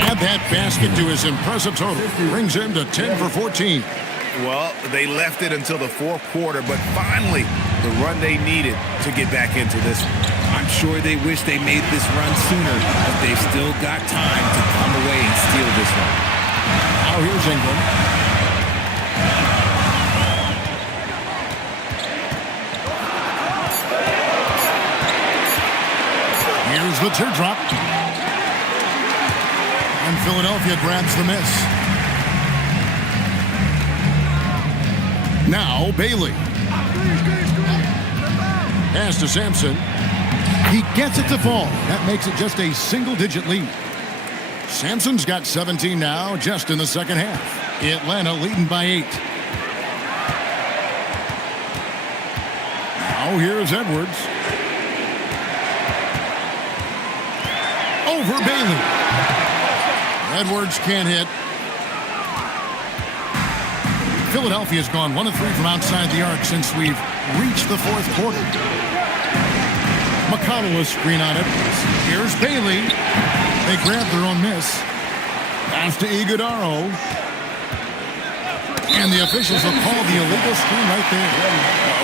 Add that basket to his impressive total. Brings him to 10 for 14. Well, they left it until the fourth quarter, but finally the run they needed to get back into this one. I'm sure they wish they made this run sooner, but they've still got time to come away and steal this one. Now here's Ingram. Here's the teardrop. And Philadelphia grabs the miss. Now Bailey. Pass to Sampson. He gets it to fall. That makes it just a single-digit lead. Sampson's got 17 now, just in the second half. Atlanta leading by 8. Now here's Edwards. Over Bailey. Edwards can't hit. Philadelphia's gone 1 of 3 from outside the arc since we've reach the fourth quarter. McConnell will screen on it. Here's Bailey. They grab their own miss. Pass to Iguodaro. And the officials will call the illegal screen right there.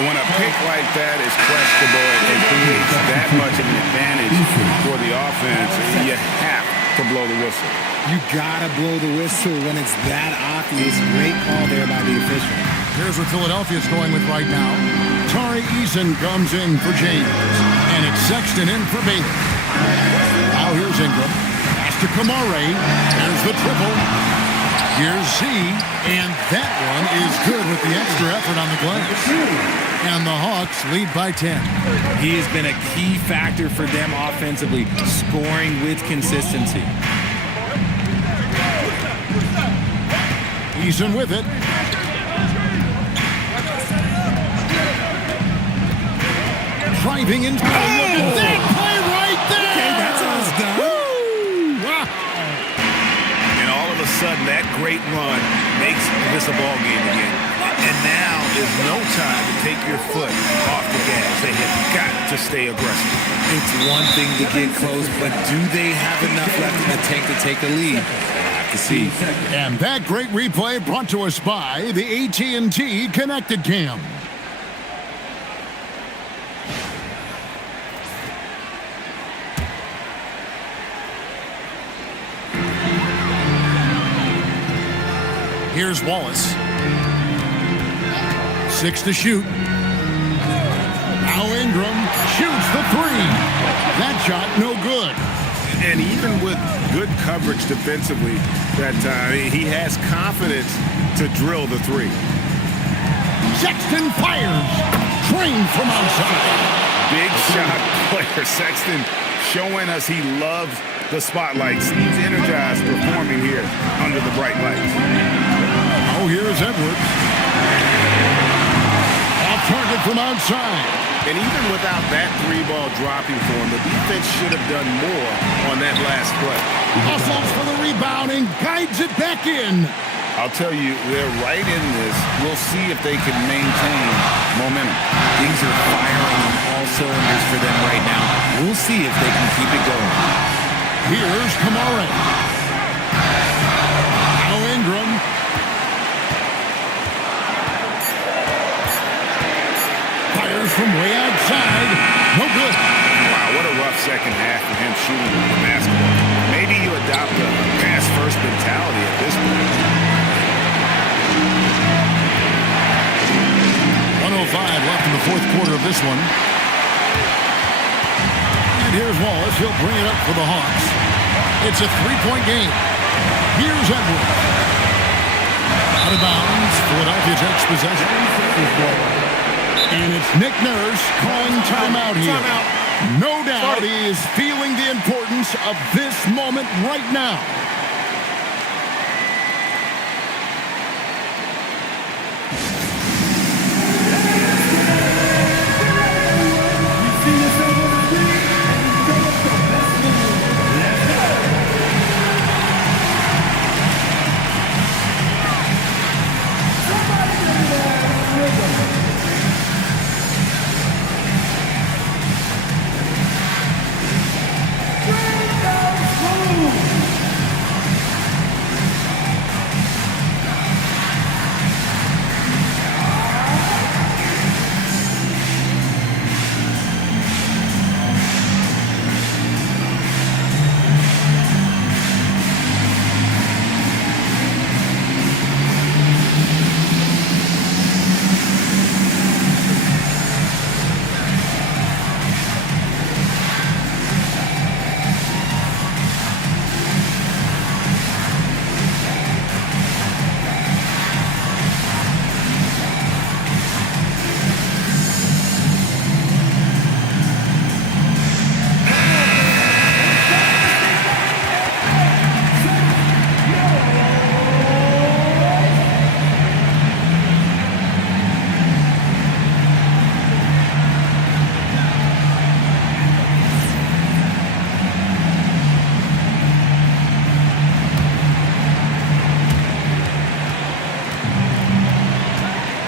When a pick like that is questionable and creates that much of an advantage for the offense, you have to blow the whistle. You gotta blow the whistle when it's that obvious. Great call there by the official. Here's what Philadelphia's going with right now. Tari Eason comes in for James. And it's Sexton in for Bailey. Now here's Ingram. Pass to Kamare. There's the triple. Here's Z. And that one is good with the extra effort on the glass. And the Hawks lead by 10. He has been a key factor for them offensively, scoring with consistency. Eason with it. Driving in. That play right there. Okay, that's how it's done. Woo! Wow. And all of a sudden, that great run makes this a ball game again. And now is no time to take your foot off the gas. They have got to stay aggressive. It's one thing to get close, but do they have enough left in the tank to take a lead? To see. And that great replay brought to us by the AT&T Connected Cam. Here's Wallace. 6 to shoot. Now Ingram shoots the 3. That shot no good. And even with good coverage defensively that time, he has confidence to drill the 3. Sexton fires. Trained from outside. Big shot player. Sexton showing us he loves the spotlight. Seems energized performing here under the bright lights. Oh, here's Edwards. Off target from outside. And even without that 3-ball dropping for him, the defense should have done more on that last play. Hustles for the rebound and guides it back in. I'll tell you, they're right in this. We'll see if they can maintain momentum. Things are firing on all cylinders for them right now. We'll see if they can keep it going. Here's Kamara. Now Ingram. Fires from way outside. No good. Wow, what a rough second half for him shooting the basketball. Maybe you adopt a pass-first mentality at this point. 1:05 left in the fourth quarter of this one. And here's Wallace. He'll bring it up for the Hawks. It's a 3-point game. Here's Edwards. Out of bounds. Philadelphia takes possession. And it's Nick Nurse calling timeout here. No doubt he is feeling the importance of this moment right now.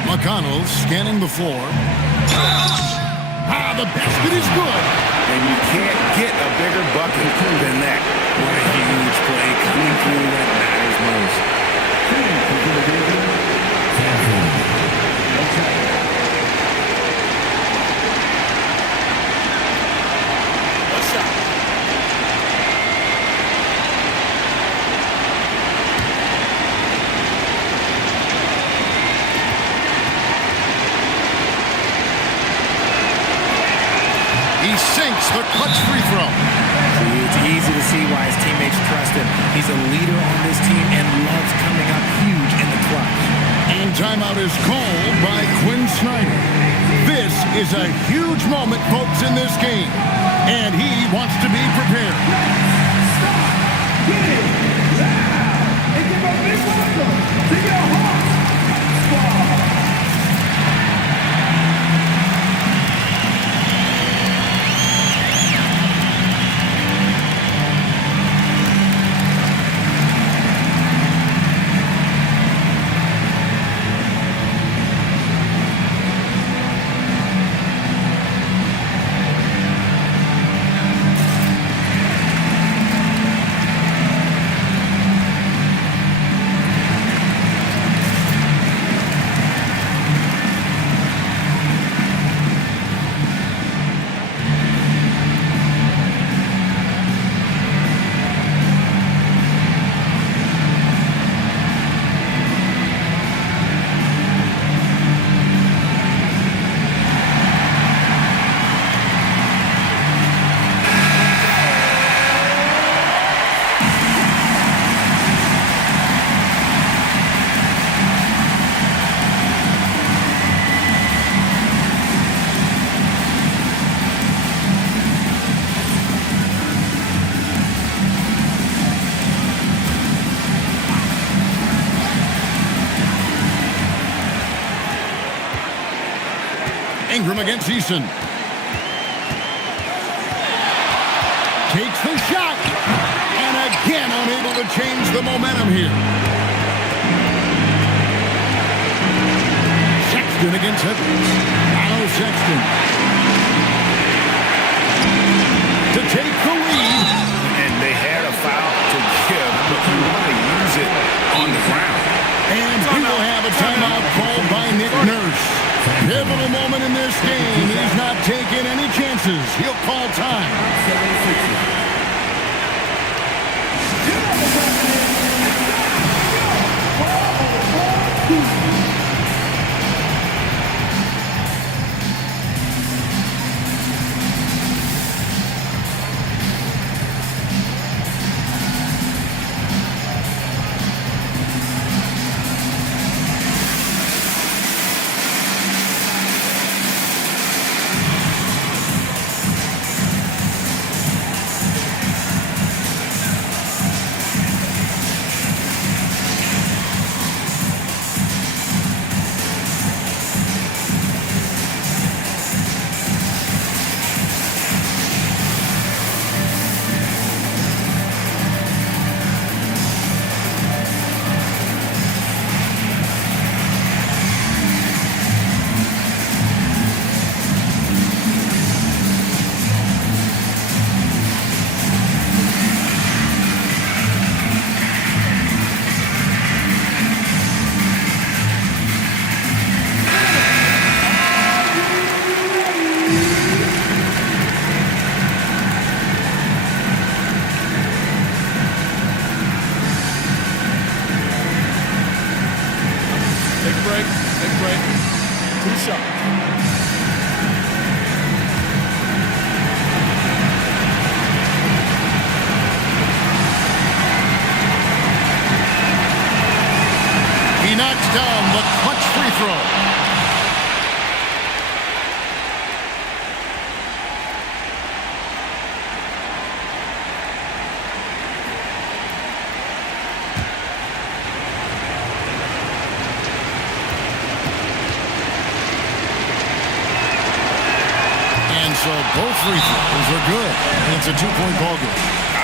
McConnell scanning the floor. The basket is good. And you can't get a bigger bucket than that. What a huge play coming through that matters most. Let's shot. He sinks the clutch free throw. It's easy to see why his teammates trust him. He's a leader on this team and loves coming up huge in the clutch. And timeout is called by Quinn Snyder. This is a huge moment, folks, in this game. And he wants to be prepared. Get it now and give a big welcome to your Hawks basketball. Ingram against Eason. Takes the shot. And again unable to change the momentum here. Sexton against Edwards. Now Sexton. To take the lead. And they had a foul to give, but you want to use it on the ground. And we will have a timeout called by Nick Nurse. Pivotal moment in this game. He's not taking any chances. He'll call time. Down the clutch free throw. And so both free throws are good. It's a 2-point ball game.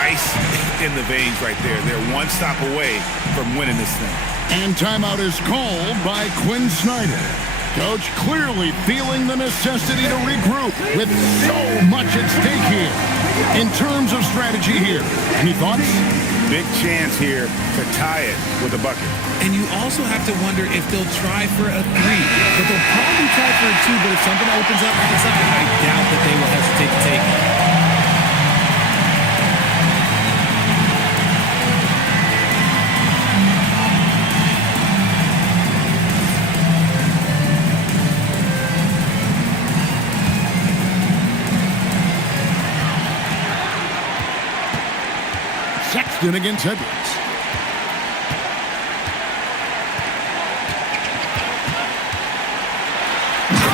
Ice in the veins right there. They're one stop away from winning this thing. And timeout is called by Quinn Snyder. Coach clearly feeling the necessity to regroup with so much at stake here. In terms of strategy here, any thoughts? Big chance here to tie it with a bucket. And you also have to wonder if they'll try for a 3. But they'll probably try for a 2, but if something opens up outside, I doubt that they will hesitate to take it. Sexton against Edwards.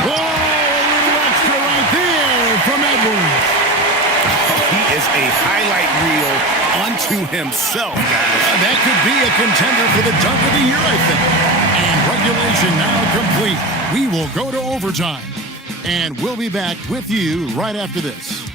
Oh, a little extra right there from Edwards. He is a highlight reel unto himself, guys. That could be a contender for the dunk of the year, I think. And regulation now complete. We will go to overtime. And we'll be back with you right after this.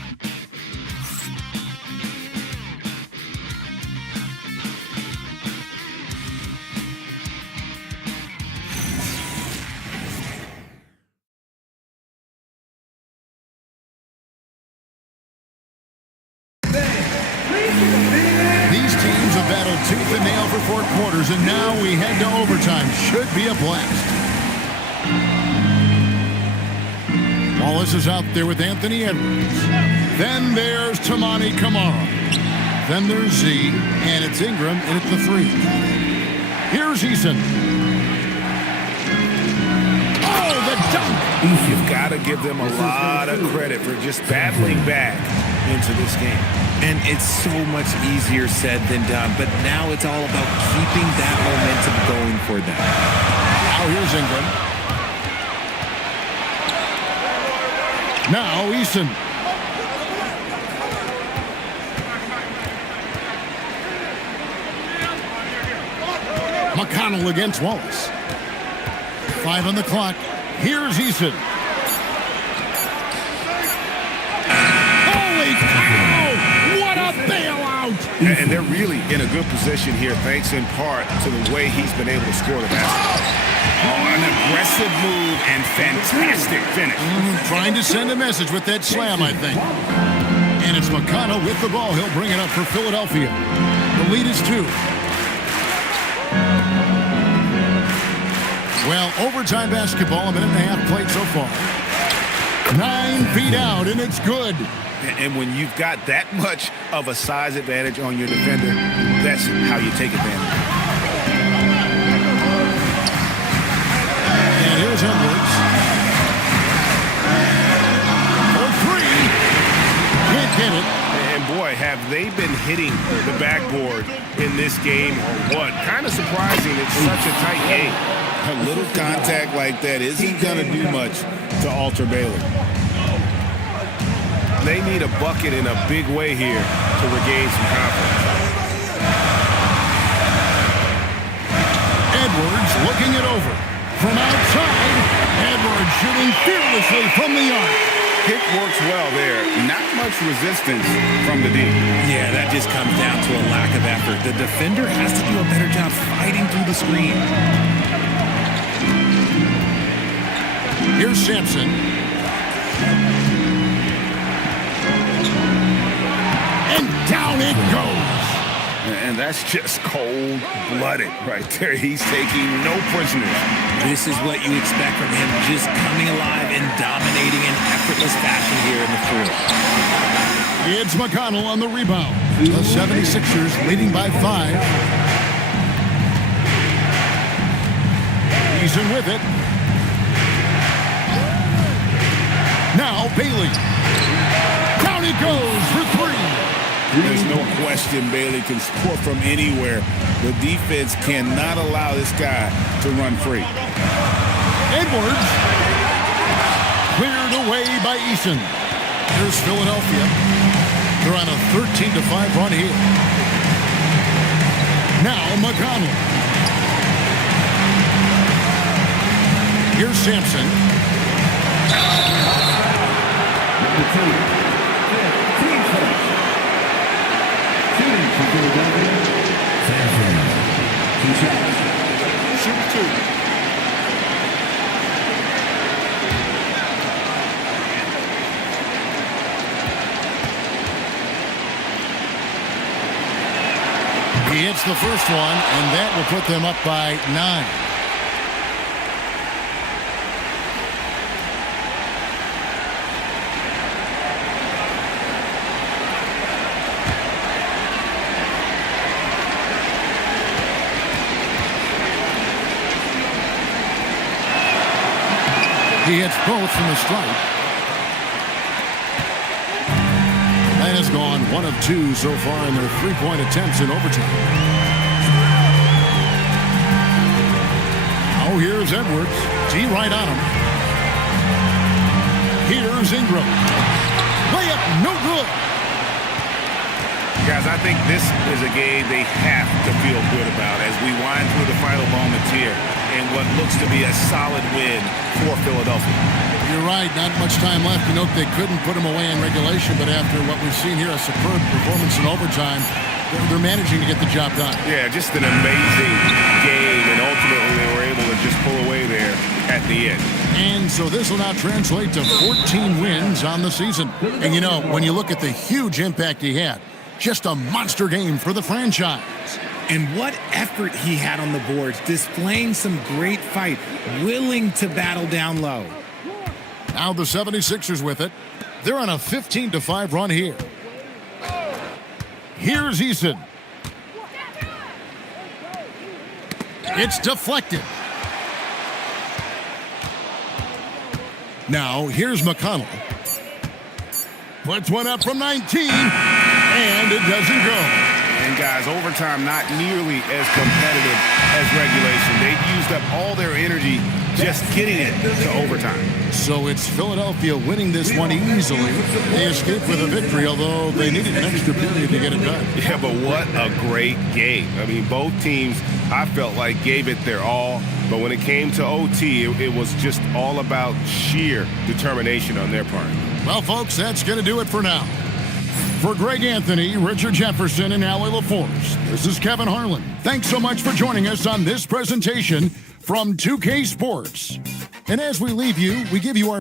These teams have battled tooth and nail for 4 quarters, and now we head to overtime. Should be a blast. Wallace is out there with Anthony Edwards. Then there's Tamani Kamara. Then there's Z, and it's Ingram in at the 3. Here's Eason. Oh, the dunk! You've got to give them a lot of credit for just battling back into this game. And it's so much easier said than done, but now it's all about keeping that momentum going for them. Now here's Ingram. Now Eason. McConnell against Wallace. 5 on the clock. Here's Eason. Holy cow! What a bailout! And they're really in a good position here, thanks in part to the way he's been able to score the basketball. Oh, an aggressive move and fantastic finish. Trying to send a message with that slam, I think. And it's McConnell with the ball. He'll bring it up for Philadelphia. The lead is 2. Well, overtime basketball, a minute and a half played so far. 9 feet out, and it's good. And when you've got that much of a size advantage on your defender, that's how you take advantage. And here's Edwards. For 3. Can't get it. And boy, have they been hitting the backboard in this game or what? Kind of surprising. It's such a tight game. A little contact like that isn't going to do much to alter Baylor. They need a bucket in a big way here to regain some confidence. Edwards looking it over. From outside, Edwards shooting fearlessly from the arc. Pick works well there. Not much resistance from the D. Yeah, that just comes down to a lack of effort. The defender has to do a better job fighting through the screen. Here's Sampson. And down it goes. And that's just cold-blooded right there. He's taking no prisoners. This is what you expect from him, just coming alive and dominating in effortless fashion here in the fourth. It's McConnell on the rebound. The 76ers leading by 5. Eason with it. Now Bailey. Down it goes for 3. There's no question Bailey can score from anywhere. The defense cannot allow this guy to run free. Edwards. Cleared away by Eason. Here's Philadelphia. They're on a 13-5 run here. Now McConnell. Here's Sampson. He hits the first one, and that will put them up by 9. He hits both from the stripe. That has gone 1 of 2 so far in their 3-point attempts in overtime. Oh, here's Edwards. T right on him. Here's Ingram. Layup, no good. Guys, I think this is a game they have to feel good about as we wind through the final moments here in what looks to be a solid win for Philadelphia. You're right, not much time left. You know, they couldn't put him away in regulation, but after what we've seen here, a superb performance in overtime, they're managing to get the job done. Yeah, just an amazing game, and ultimately they were able to just pull away there at the end. And so this will now translate to 14 wins on the season. And you know, when you look at the huge impact he had, just a monster game for the franchise. And what effort he had on the boards, displaying some great fight, willing to battle down low. Now the 76ers with it. They're on a 15-5 run here. Here's Eason. It's deflected. Now here's McConnell. Puts one up from 19, and it doesn't go. And guys, overtime not nearly as competitive as regulation. They've used up all their energy just getting it to overtime. So it's Philadelphia winning this one easily. They escaped with a victory, although they needed an extra period to get it done. Yeah, but what a great game. I mean, both teams, I felt like, gave it their all. But when it came to OT, it was just all about sheer determination on their part. Well, folks, that's going to do it for now. For Greg Anthony, Richard Jefferson, and Allie LaForce, this is Kevin Harlan. Thanks so much for joining us on this presentation from 2K Sports. And as we leave you, we give you our